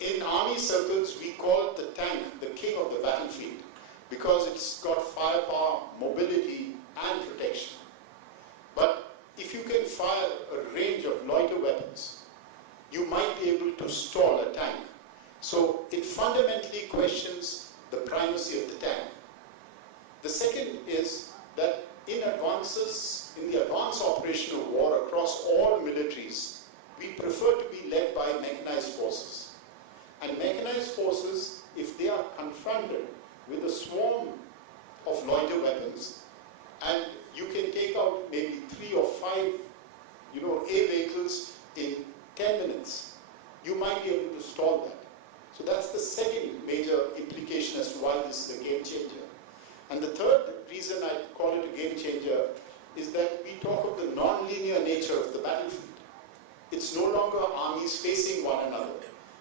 in army circles we call the tank the king of the battlefield because it's got firepower, mobility and protection. But if you can fire a range of Loiter weapons, you might be able to stall a tank. So it fundamentally questions the primacy of the tank. The second is that in the advanced operation of war across all militaries, we prefer to be led by mechanized forces. And mechanized forces, if they are confronted with a swarm of Loiter weapons, and you can take out maybe 3 or 5, A vehicles in 10 minutes, you might be able to stall that. So that's the second major implication as to why this is a game changer. And the third reason I call it a game changer is that we talk of the non-linear nature of the battlefield. It's no longer armies facing one another,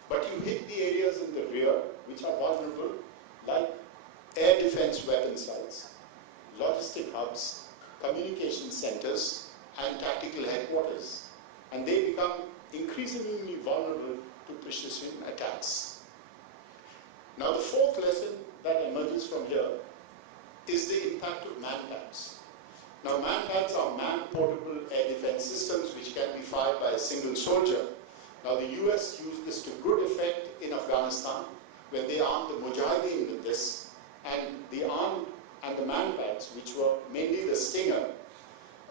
but you hit the areas in the rear which are vulnerable, like air defense weapon sites, logistic hubs, communication centers, and tactical headquarters. And they become increasingly vulnerable to precision attacks. Now the fourth lesson that emerges from here is the impact of man-pads. Now man-pads are man-portable air defense systems which can be fired by a single soldier. Now the US used this to good effect in Afghanistan when they armed the Mujahideen with this, and the armed and the man-pads, which were mainly the Stinger,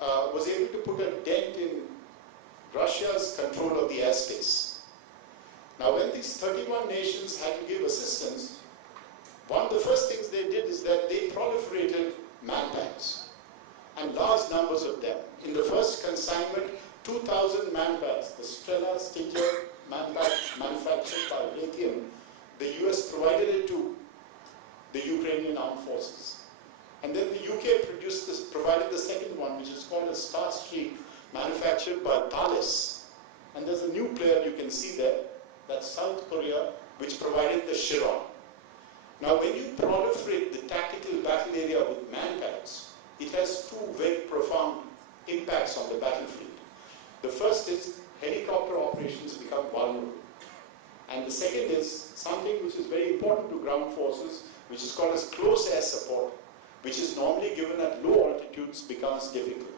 was able to put a dent in Russia's control of the airspace. Now when these 31 nations had to give assistance, one of the first things they did is that they proliferated man-pads, and large numbers of them. In the first consignment, 2,000 man-pads, the Stella Stinger man-pad manufactured by Raytheon, the US provided it to the Ukrainian armed forces. And then the UK provided the second one, which is called a Starstreak, manufactured by Thales. And there's a new player you can see there, that's South Korea, which provided the Chiron. Now when you proliferate the tactical battle area with man-pads, it has two very profound impacts on the battlefield. The first is helicopter operations become vulnerable. And the second is something which is very important to ground forces, which is called as close air support, which is normally given at low altitudes, becomes difficult.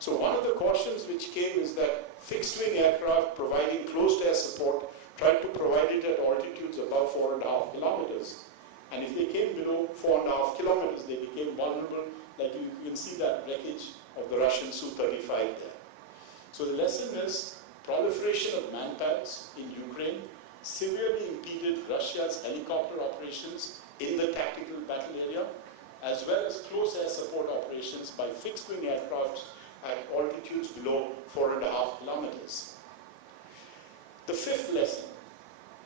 So one of the cautions which came is that fixed-wing aircraft providing closed air support tried to provide it at altitudes above 4.5 kilometers. And if they came below 4.5 kilometers, they became vulnerable. Like you can see that wreckage of the Russian Su-35 there. So the lesson is proliferation of man-pads in Ukraine severely impeded Russia's helicopter operations in the tactical battle area, as well as close air support operations by fixed-wing aircraft at altitudes below 4.5 kilometers. The fifth lesson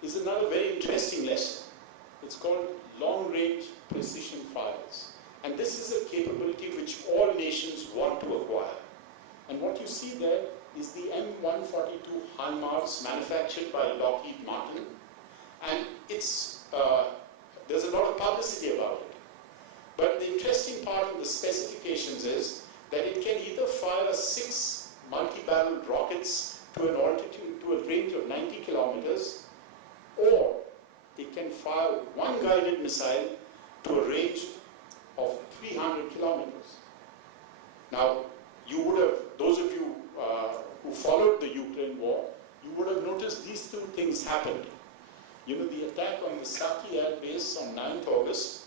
is another very interesting lesson. It's called long-range precision fires. And this is a capability which all nations want to acquire. And what you see there is the M142 HIMARS manufactured by Lockheed Martin. And there's a lot of publicity about it. But the interesting part of the specifications is that it can either fire 6 multi-barreled rockets to an altitude, to a range of 90 kilometers, or it can fire 1 guided missile to a range of 300 kilometers. Now, you would have, those of you who followed the Ukraine war, you would have noticed these two things happened. You know, the attack on the Saki Air Base on 9th August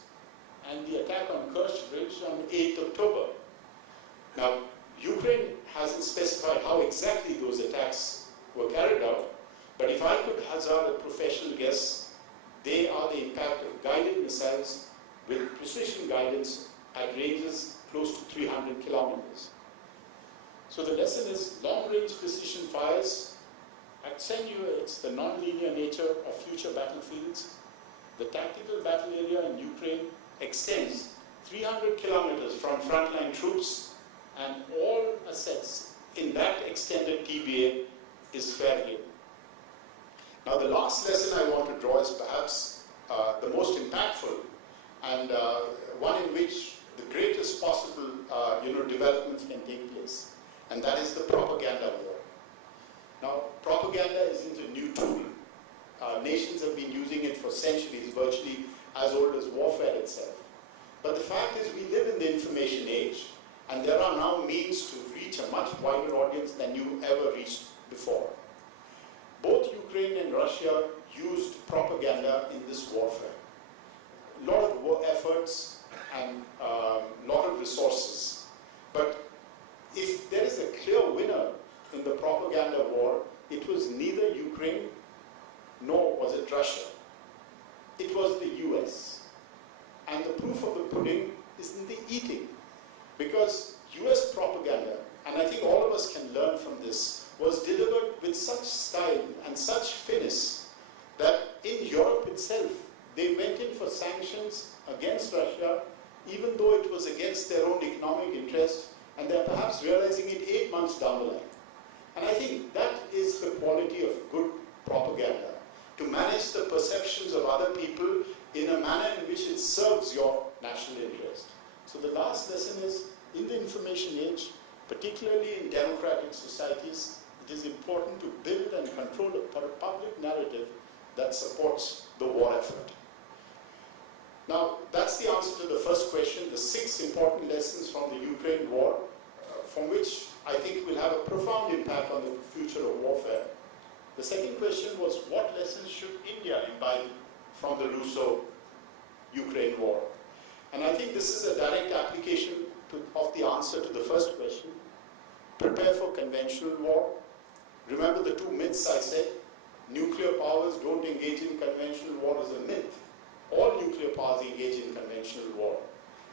and the attack on Kerch Bridge on 8th October. Now, Ukraine hasn't specified how exactly those attacks were carried out, but if I could hazard a professional guess, they are the impact of guided missiles with precision guidance at ranges close to 300 kilometers. So the lesson is long-range precision fires accentuates the non-linear nature of future battlefields. The tactical battle area in Ukraine extends 300 kilometers from frontline troops, and all assets in that extended TBA is fair game. Now the last lesson I want to draw is perhaps the most impactful, and one in which the greatest possible developments can take place, and that is the propaganda war. Now propaganda isn't a new tool. Nations have been using it for centuries, virtually as old as warfare itself. But the fact is we live in the information age, and there are now means to reach a much wider audience than you ever reached before. Both Ukraine and Russia used propaganda in this warfare. A lot of war efforts and a lot of resources. But if there is a clear winner in the propaganda war, it was neither Ukraine nor was it Russia. It was the US. And the proof of the pudding is in the eating. Because US propaganda, and I think all of us can learn from this, was delivered with such style and such finesse that in Europe itself, they went in for sanctions against Russia, even though it was against their own economic interest, and they're perhaps realizing it 8 months down the line. And I think that is the quality of good propaganda, to manage the perceptions of other people in a manner in which it serves your national interest. So the last lesson is, in the information age, particularly in democratic societies, it is important to build and control a public narrative that supports the war effort. Now, that's the answer to the first question, the 6 important lessons from the Ukraine war, from which I think will have a profound impact on the future of warfare. The second question was, what lessons should India imbibe from the Russo-Ukraine war? And I think this is a direct application of the answer to the first question. Prepare for conventional war. Remember the 2 myths I said? Nuclear powers don't engage in conventional war is a myth. All nuclear powers engage in conventional war.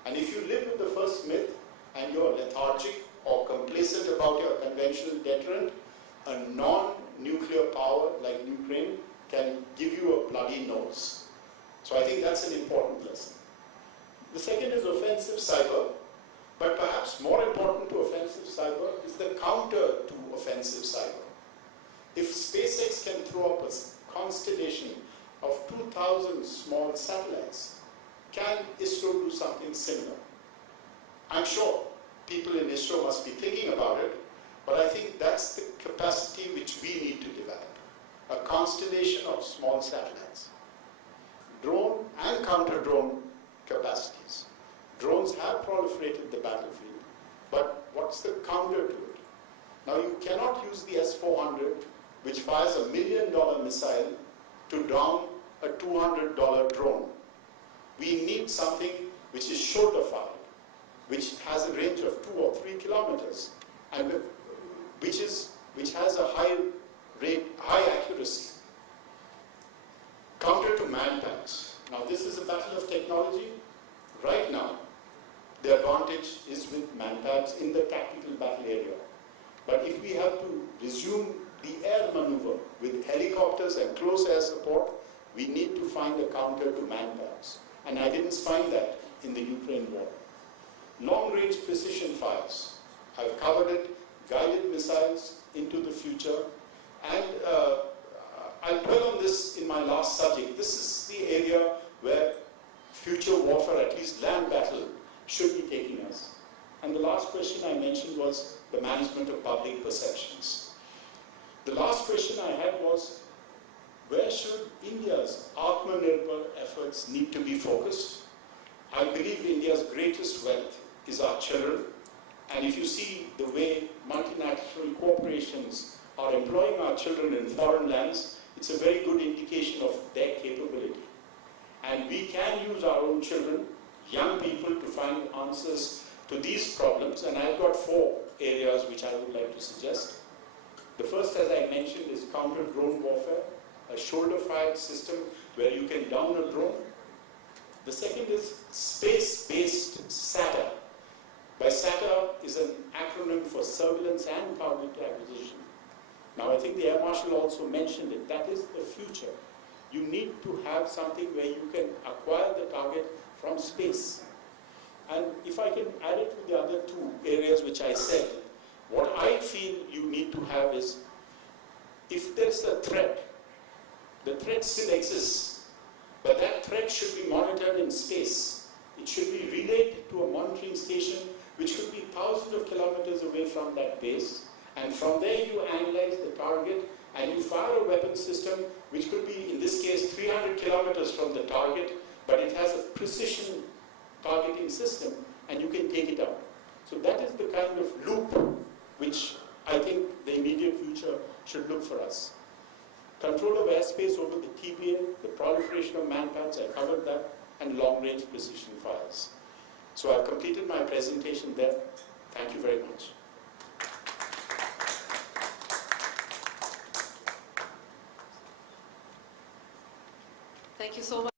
And if you live with the first myth and you're lethargic or complacent about your conventional deterrent, a non-nuclear power like Ukraine can give you a bloody nose. So I think that's an important lesson. The second is offensive cyber, but perhaps more important to offensive cyber is the counter to offensive cyber. If SpaceX can throw up a constellation of 2,000 small satellites, can ISRO do something similar? I'm sure people in ISRO must be thinking about it, but I think that's the capacity which we need to develop. A constellation of small satellites. Drone and counter-drone capacities. Drones have proliferated the battlefield, but what's the counter to it? Now you cannot use the S-400, which fires $1 million missile, to down a $200 drone. We need something which is shoulder-fired, which has a range of 2 or 3 kilometers, and which has a high accuracy. Counter to man-pads. Now this is a battle of technology. Right now, the advantage is with man-pads in the tactical battle area. But if we have to resume the air maneuver with helicopters and close air support, we need to find a counter to man-pads. And I didn't find that in the Ukraine war. Long-range precision fires. I've covered it. Guided missiles into the future. And I'll dwell on this in my last subject. This is the area where future warfare, at least land battle, should be taking us. And the last question I mentioned was the management of public perceptions. The last question I had was, where should India's Atmanirbhar efforts need to be focused? I believe India's greatest wealth is our children. And if you see the way multinational corporations are employing our children in foreign lands, it's a very good indication of their capability. And we can use our own children, young people, to find answers to these problems. And I've got 4 areas which I would like to suggest. The first, as I mentioned, is counter-drone warfare, a shoulder-fired system where you can down a drone. The second is space-based SATA. By SATA is an acronym for surveillance and target acquisition. Now I think the Air Marshal also mentioned it. That is the future. You need to have something where you can acquire the target from space. And if I can add it to the other two areas which I said, what I feel you need to have is, if there's a threat, the threat still exists, but that threat should be monitored in space. It should be relayed to a monitoring station which could be thousands of kilometers away from that base, and from there you analyze the target and you fire a weapon system which could be, in this case, 300 kilometers from the target, but it has a precision targeting system and you can take it out. So that is the kind of loop which I think the immediate future should look for us. Control of airspace over the TBA, the proliferation of manpads, I covered that, and long-range precision fires. So I've completed my presentation there. Thank you very much. Thank you so much.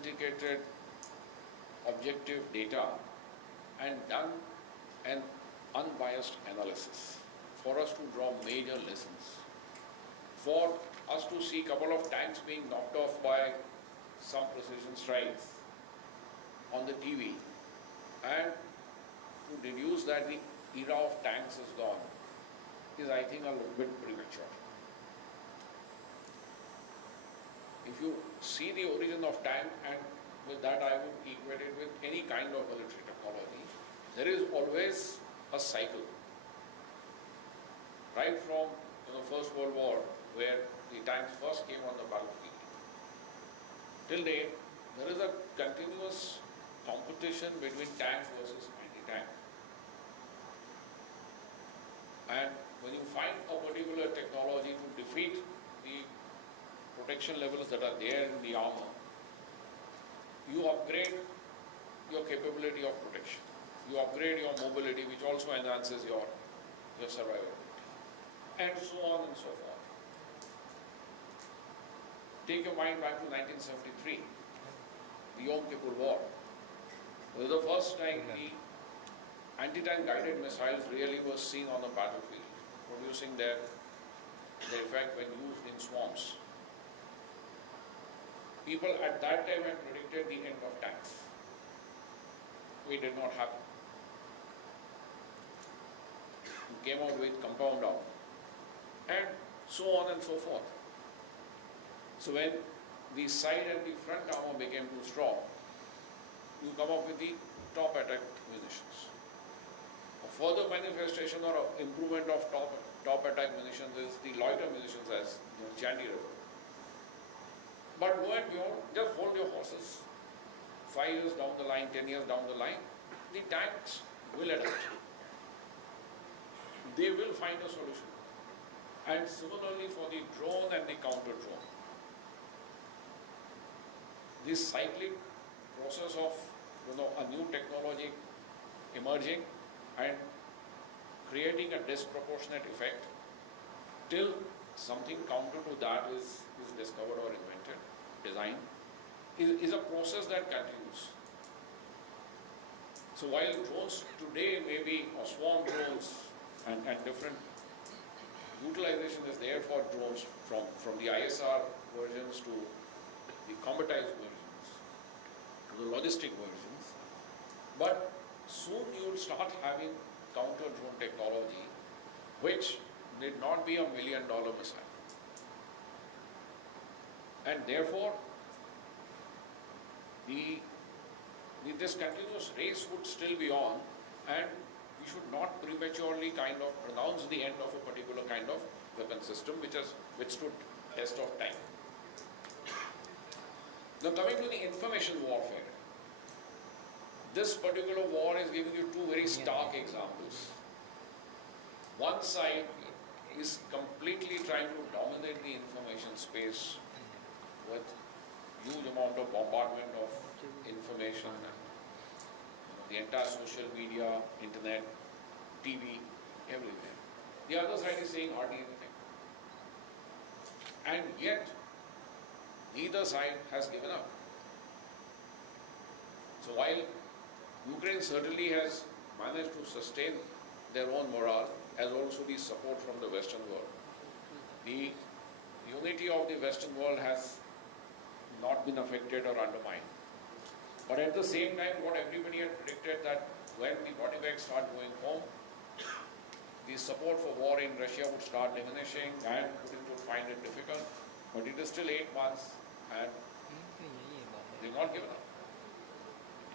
authenticated, objective data and done an unbiased analysis for us to draw major lessons. For us to see a couple of tanks being knocked off by some precision strikes on the TV and to deduce that the era of tanks is gone is, I think, a little bit premature. If you see the origin of tank, and with that I would equate it with any kind of military technology, there is always a cycle. Right from First World War, where the tanks first came on the battlefield, till date, there is a continuous competition between tank versus anti-tank. And when you find a particular technology to defeat the protection levels that are there in the armor, you upgrade your capability of protection. You upgrade your mobility, which also enhances your survivability, and so on and so forth. Take your mind back to 1973, the Yom Kippur War. It was the first time the anti-tank guided missiles really were seen on the battlefield, producing their effect when used in swarms. People at that time had predicted the end of tanks. It did not happen. We came out with compound armor, and so on and so forth. So when the side and the front armor became too strong, you come up with the top attack munitions. A further manifestation or improvement of top attack munitions is the Loiter munitions, as Chandy referred. But go and beyond, just hold your horses. 5 years down the line, 10 years down the line, the tanks will adapt. They will find a solution. And similarly for the drone and the counter drone. This cyclic process of a new technology emerging and creating a disproportionate effect till something counter to that is discovered or invented, designed, is a process that continues. So while drones today may be, or swarm drones and different utilization is there for drones from the ISR versions to the combatized versions, to the logistic versions, but soon you will start having counter drone technology which need not be $1 million missile. And therefore, this continuous race would still be on, and we should not prematurely kind of pronounce the end of a particular kind of weapon system which has withstood test of time. Now coming to the information warfare, this particular war is giving you two very stark examples. One side is completely trying to dominate the information space with huge amount of bombardment of information, the entire social media, internet, TV, everywhere. The other side is saying hardly anything. And yet, neither side has given up. So while Ukraine certainly has managed to sustain their own morale, as also the support from the Western world, the unity of the Western world has not been affected or undermined. But at the same time, what everybody had predicted, that when the body bags start going home, the support for war in Russia would start diminishing and Putin would find it difficult. But it is still 8 months and they've not given up.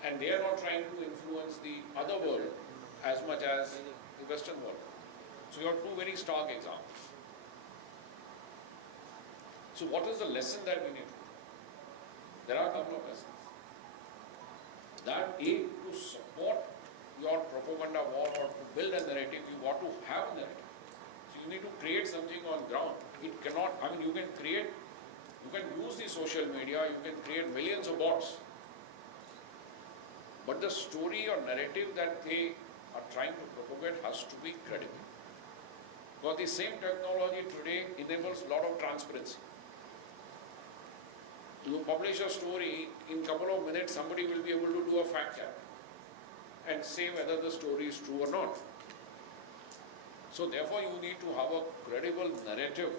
And they are not trying to influence the other world as much as the Western world. So you have two very stark examples. So what is the lesson that we need to do? There are a couple of lessons. That A, to support your propaganda war or to build a narrative, you want to have a narrative. So you need to create something on ground. It cannot, you can create, you can use the social media, you can create millions of bots. But the story or narrative that they are trying to propagate has to be credible. Because the same technology today enables a lot of transparency. You publish a story, in couple of minutes somebody will be able to do a fact check and say whether the story is true or not. So therefore you need to have a credible narrative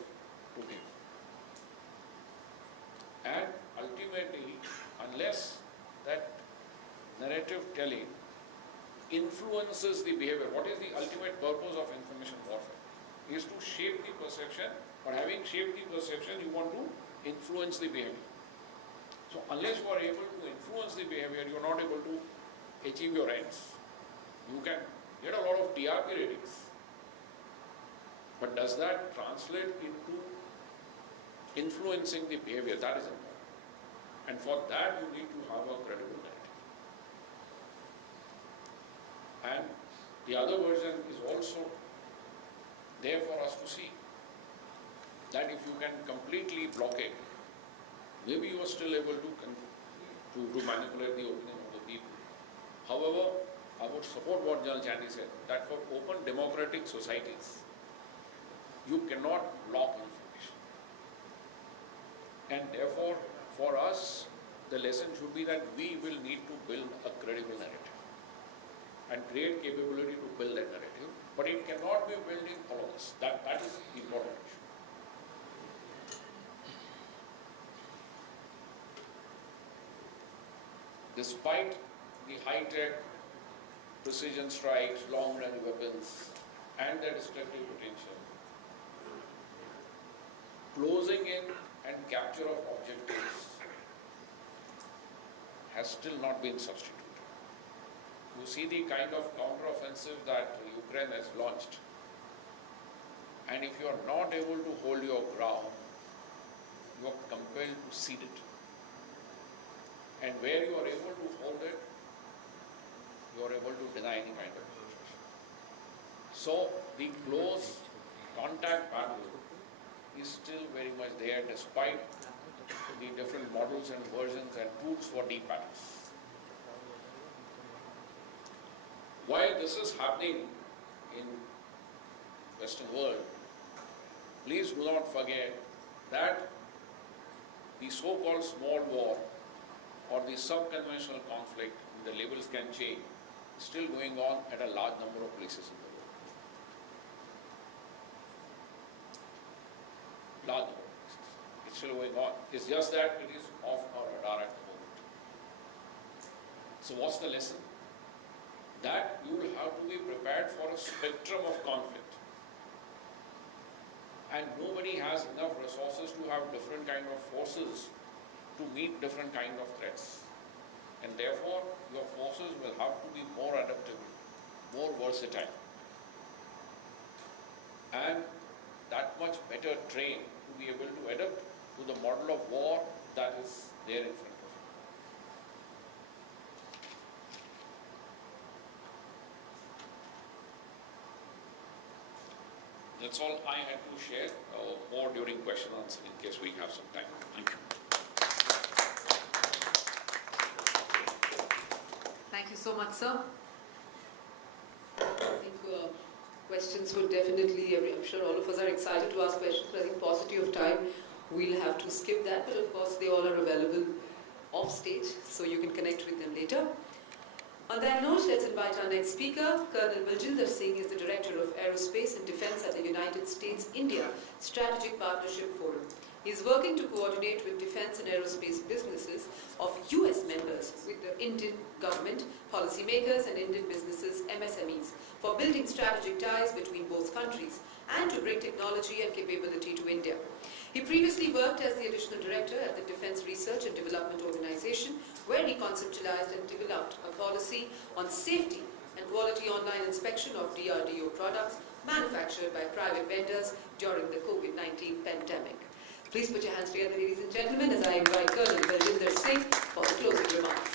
to give. And ultimately, unless that narrative telling influences the behavior, what is the ultimate purpose of information warfare? Is to shape the perception, but having shaped the perception, you want to influence the behavior. So unless you are able to influence the behavior, you are not able to achieve your ends. You can get a lot of TRP ratings, but does that translate into influencing the behavior? That is important. And for that you need to have a credible narrative. And the other version is also there for us to see that if you can completely block it, maybe you are still able to manipulate the opinion of the people. However, I would support what General Chandy said, that for open democratic societies, you cannot block information. And therefore, for us, the lesson should be that we will need to build a credible narrative and create capability to build that narrative, but it cannot be built in hollowness. That is the important issue. Despite the high-tech precision strikes, long-range weapons, and their destructive potential, closing in and capture of objectives has still not been substituted. You see the kind of counter-offensive that Ukraine has launched, and if you are not able to hold your ground, you are compelled to cede it. And where you are able to hold it, you are able to deny any kind of penetration. So the close contact battle is still very much there, despite the different models and versions and tools for deep battles. While this is happening in Western world, please do not forget that the so-called small war or the sub-conventional conflict, the labels can change, is still going on at a large number of places in the world. Large number of places. It's still going on. It's just that it is off our radar at the moment. So what's the lesson? That you will have to be prepared for a spectrum of conflict. And nobody has enough resources to have different kind of forces to meet different kind of threats. And therefore, your forces will have to be more adaptable, more versatile, and that much better trained to be able to adapt to the model of war that is there in front of you. That's all I had to share, more during question and answer in case we have some time. Thank you. Thank you so much, sir. I think questions will definitely, I'm sure all of us are excited to ask questions, but I think paucity of time, we'll have to skip that. But of course, they all are available off stage, so you can connect with them later. On that note, let's invite our next speaker. Colonel Baljinder Singh is the Director of Aerospace and Defence at the United States-India Strategic Partnership Forum. He is working to coordinate with defence and aerospace businesses of US members with the Indian government, policymakers and Indian businesses, MSMEs, for building strategic ties between both countries and to bring technology and capability to India. He previously worked as the Additional Director at the Defence Research and Development Organization, where he conceptualized and developed a policy on safety and quality online inspection of DRDO products manufactured by private vendors during the COVID-19 pandemic. Please put your hands together, ladies and gentlemen, as I invite Colonel Baljinder Singh for the closing remarks.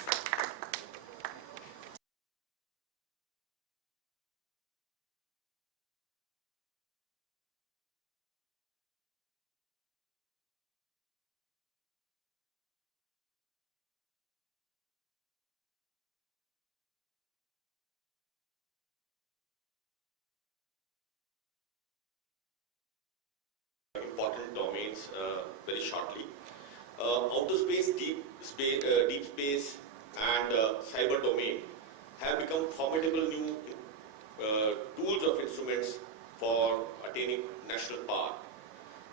Important domains very shortly. Outer space, deep space, and cyber domain have become formidable new tools of instruments for attaining national power.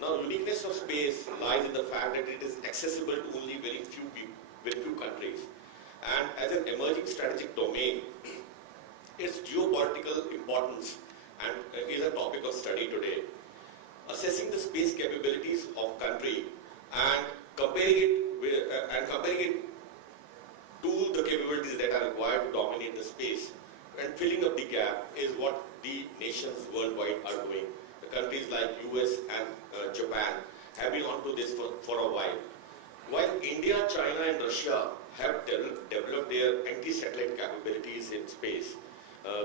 Now, uniqueness of space lies in the fact that it is accessible to only very few countries, and as an emerging strategic domain, its geopolitical importance and is a topic of study today. Assessing the space capabilities of country and comparing it to the capabilities that are required to dominate the space and filling up the gap is what the nations worldwide are doing. The countries like US and Japan have been onto this for a while. While India, China and Russia have developed their anti-satellite capabilities in space,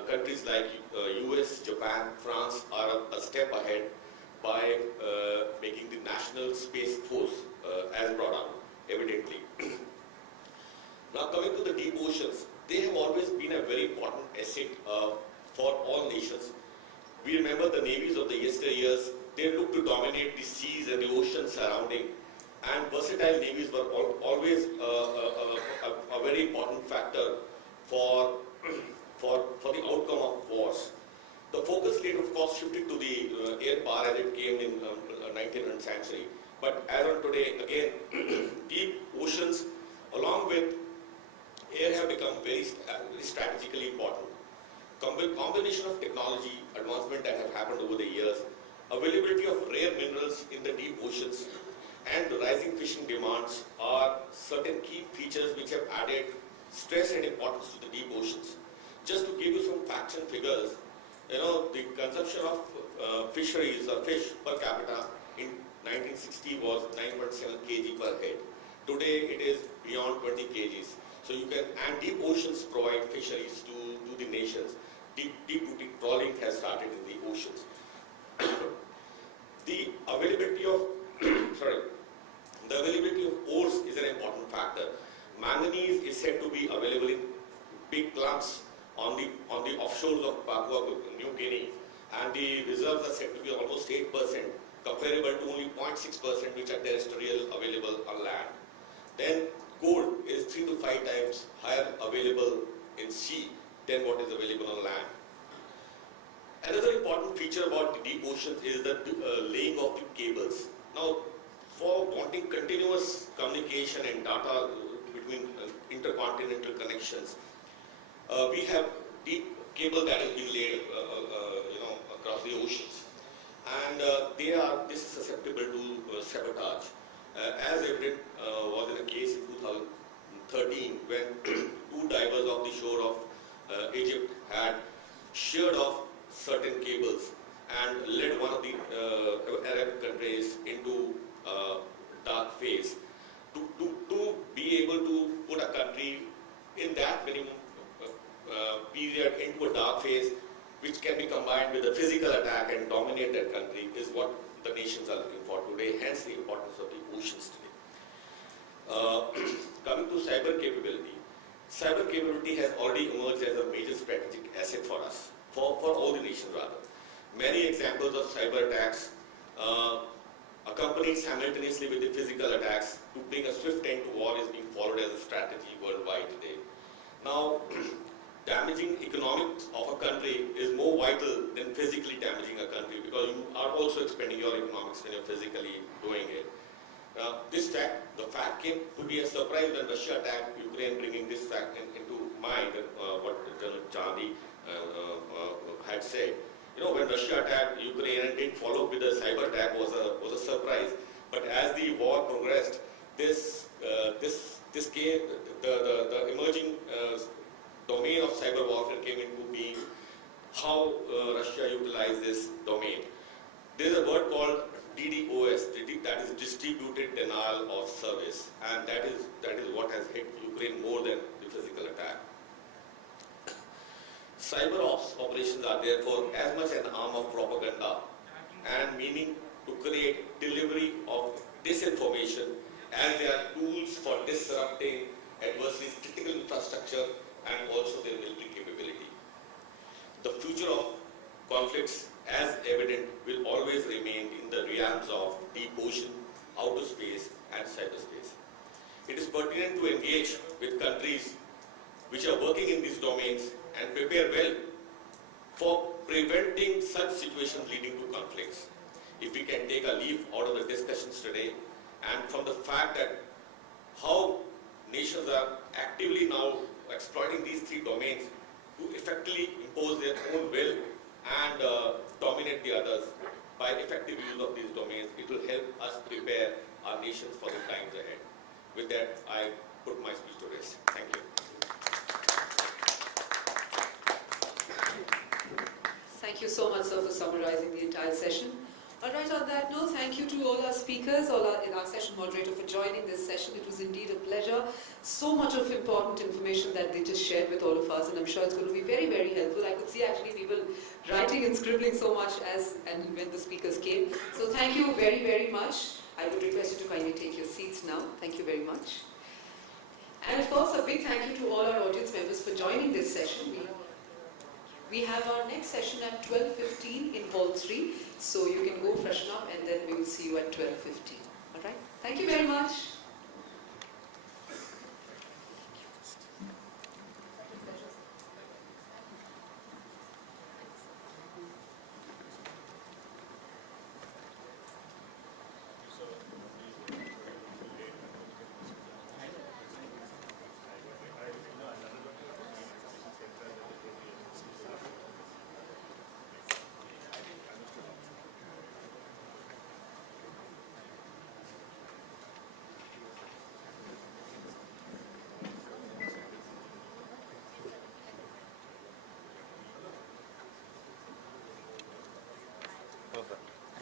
countries like US, Japan, France are a step ahead by making the national space force as brought up, evidently. Now coming to the deep oceans, they have always been a very important asset for all nations. We remember the navies of the yesteryears, they looked to dominate the seas and the oceans surrounding, and versatile navies were always a very important factor for the outcome of wars. The focus later, of course, shifted to the air power as it came in 19th century. But as on today, again, deep oceans along with air have become very strategically important. Combination of technology advancement that have happened over the years, availability of rare minerals in the deep oceans, and the rising fishing demands are certain key features which have added stress and importance to the deep oceans. Just to give you some facts and figures, the consumption of fisheries or fish per capita in 1960 was 9.7 kg per head. Today it is beyond 20 kgs. So you can, and deep oceans provide fisheries to the nations. Deep trawling has started in the oceans. The availability of ores is an important factor. Manganese is said to be available in big clumps on the offshores of Papua New Guinea, and the reserves are said to be almost 8%, comparable to only 0.6% which are terrestrial available on land. Then gold is 3 to 5 times higher available in sea than what is available on land. Another important feature about the deep oceans is the laying of the cables. Now, for wanting continuous communication and data between intercontinental connections, we have deep cable that has been laid, across the oceans, and this is susceptible to sabotage, as evident was in a case in 2013 when two divers off the shore of Egypt had sheared off certain cables and led one of the Arab countries into dark phase. To be able to put a country in that minimum period into a dark phase, which can be combined with a physical attack and dominate that country, is what the nations are looking for today, hence the importance of the oceans today. Coming to cyber capability. Cyber capability has already emerged as a major strategic asset for us, for all the nations rather. Many examples of cyber attacks accompanied simultaneously with the physical attacks to bring a swift end to war is being followed as a strategy worldwide today. Now, damaging economics of a country is more vital than physically damaging a country, because you are also expending your economics when you're physically doing it. The fact came to be a surprise when Russia attacked Ukraine, bringing this fact into mind, what General Chandi had said. When Russia attacked Ukraine and didn't follow with a cyber attack was a surprise. But as the war progressed, this came, the emerging domain of cyber warfare came into being, how Russia utilized this domain. There is a word called DDoS, that is distributed denial of service, and that is what has hit Ukraine more than the physical attack. Cyber ops operations are therefore as much an arm of propaganda and meaning to create delivery of disinformation, as they are tools for disrupting adversaries' critical infrastructure and also their military capability. The future of conflicts, as evident, will always remain in the realms of deep ocean, outer space and cyberspace. It is pertinent to engage with countries which are working in these domains and prepare well for preventing such situations leading to conflicts. If we can take a leaf out of the discussions today and from the fact that how nations are actively now exploiting these three domains to effectively impose their own will and dominate the others by effective use of these domains, it will help us prepare our nations for the times ahead. With that, I put my speech to rest. Thank you. Thank you so much, sir, for summarizing the entire session. All right, on that note, thank you to all our speakers, our session moderator for joining this session. It was indeed a pleasure. So much of important information that they just shared with all of us, and I'm sure it's going to be very, very helpful. I could see actually people writing and scribbling so much and when the speakers came. So thank you very, very much. I would request you to kindly take your seats now. Thank you very much. And of course, a big thank you to all our audience members for joining this session. We have our next session at 12:15 in Hall 3. So you can go freshen up and then we will see you at 12:15. All right? Thank you very much.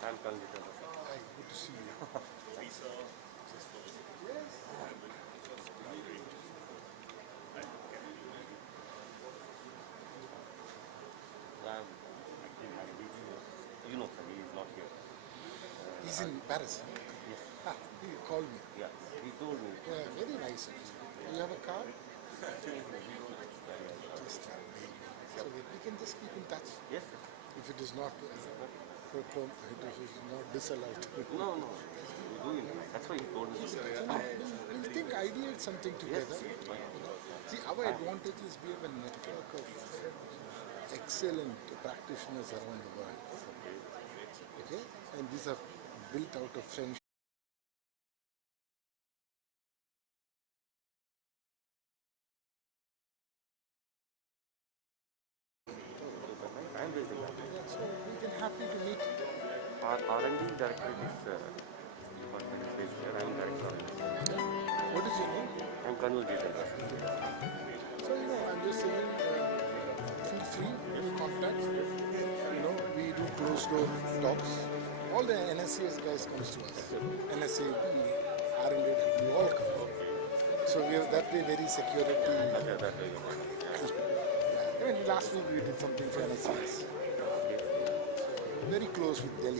I'll call you. Hi, good to see you. You know, sir, he is not here. He's in Paris. Yes. Ah, he called me. Yeah, he told me. Yeah, very nice of you. You have a car? Just so we can just keep in touch. Yes, sir. If it is not disallowed. No, we're doing it. That's why he told me. We'll think ideate something together. Yes. See, our advantage is we have a network of excellent practitioners around the world. Okay? And these are built out of friendship. I'm raising that. So we can happy to meet. Our R&D director is department is based here. I'm director of this. What is your name? I'm Colonel Jason. So, I'm just saying, feel free, contact. We do closed door talks. All the NSA's guys comes to us. NSA, R&D, we all come. So we have that way very security. Okay, that way. I mean, last week we did something for NSA's. Very close with Delhi.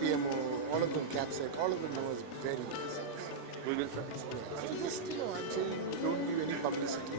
PMO, all of them, CAPSEC, all of them know us very well. We will, sir. So just, I'm saying, don't give any publicity.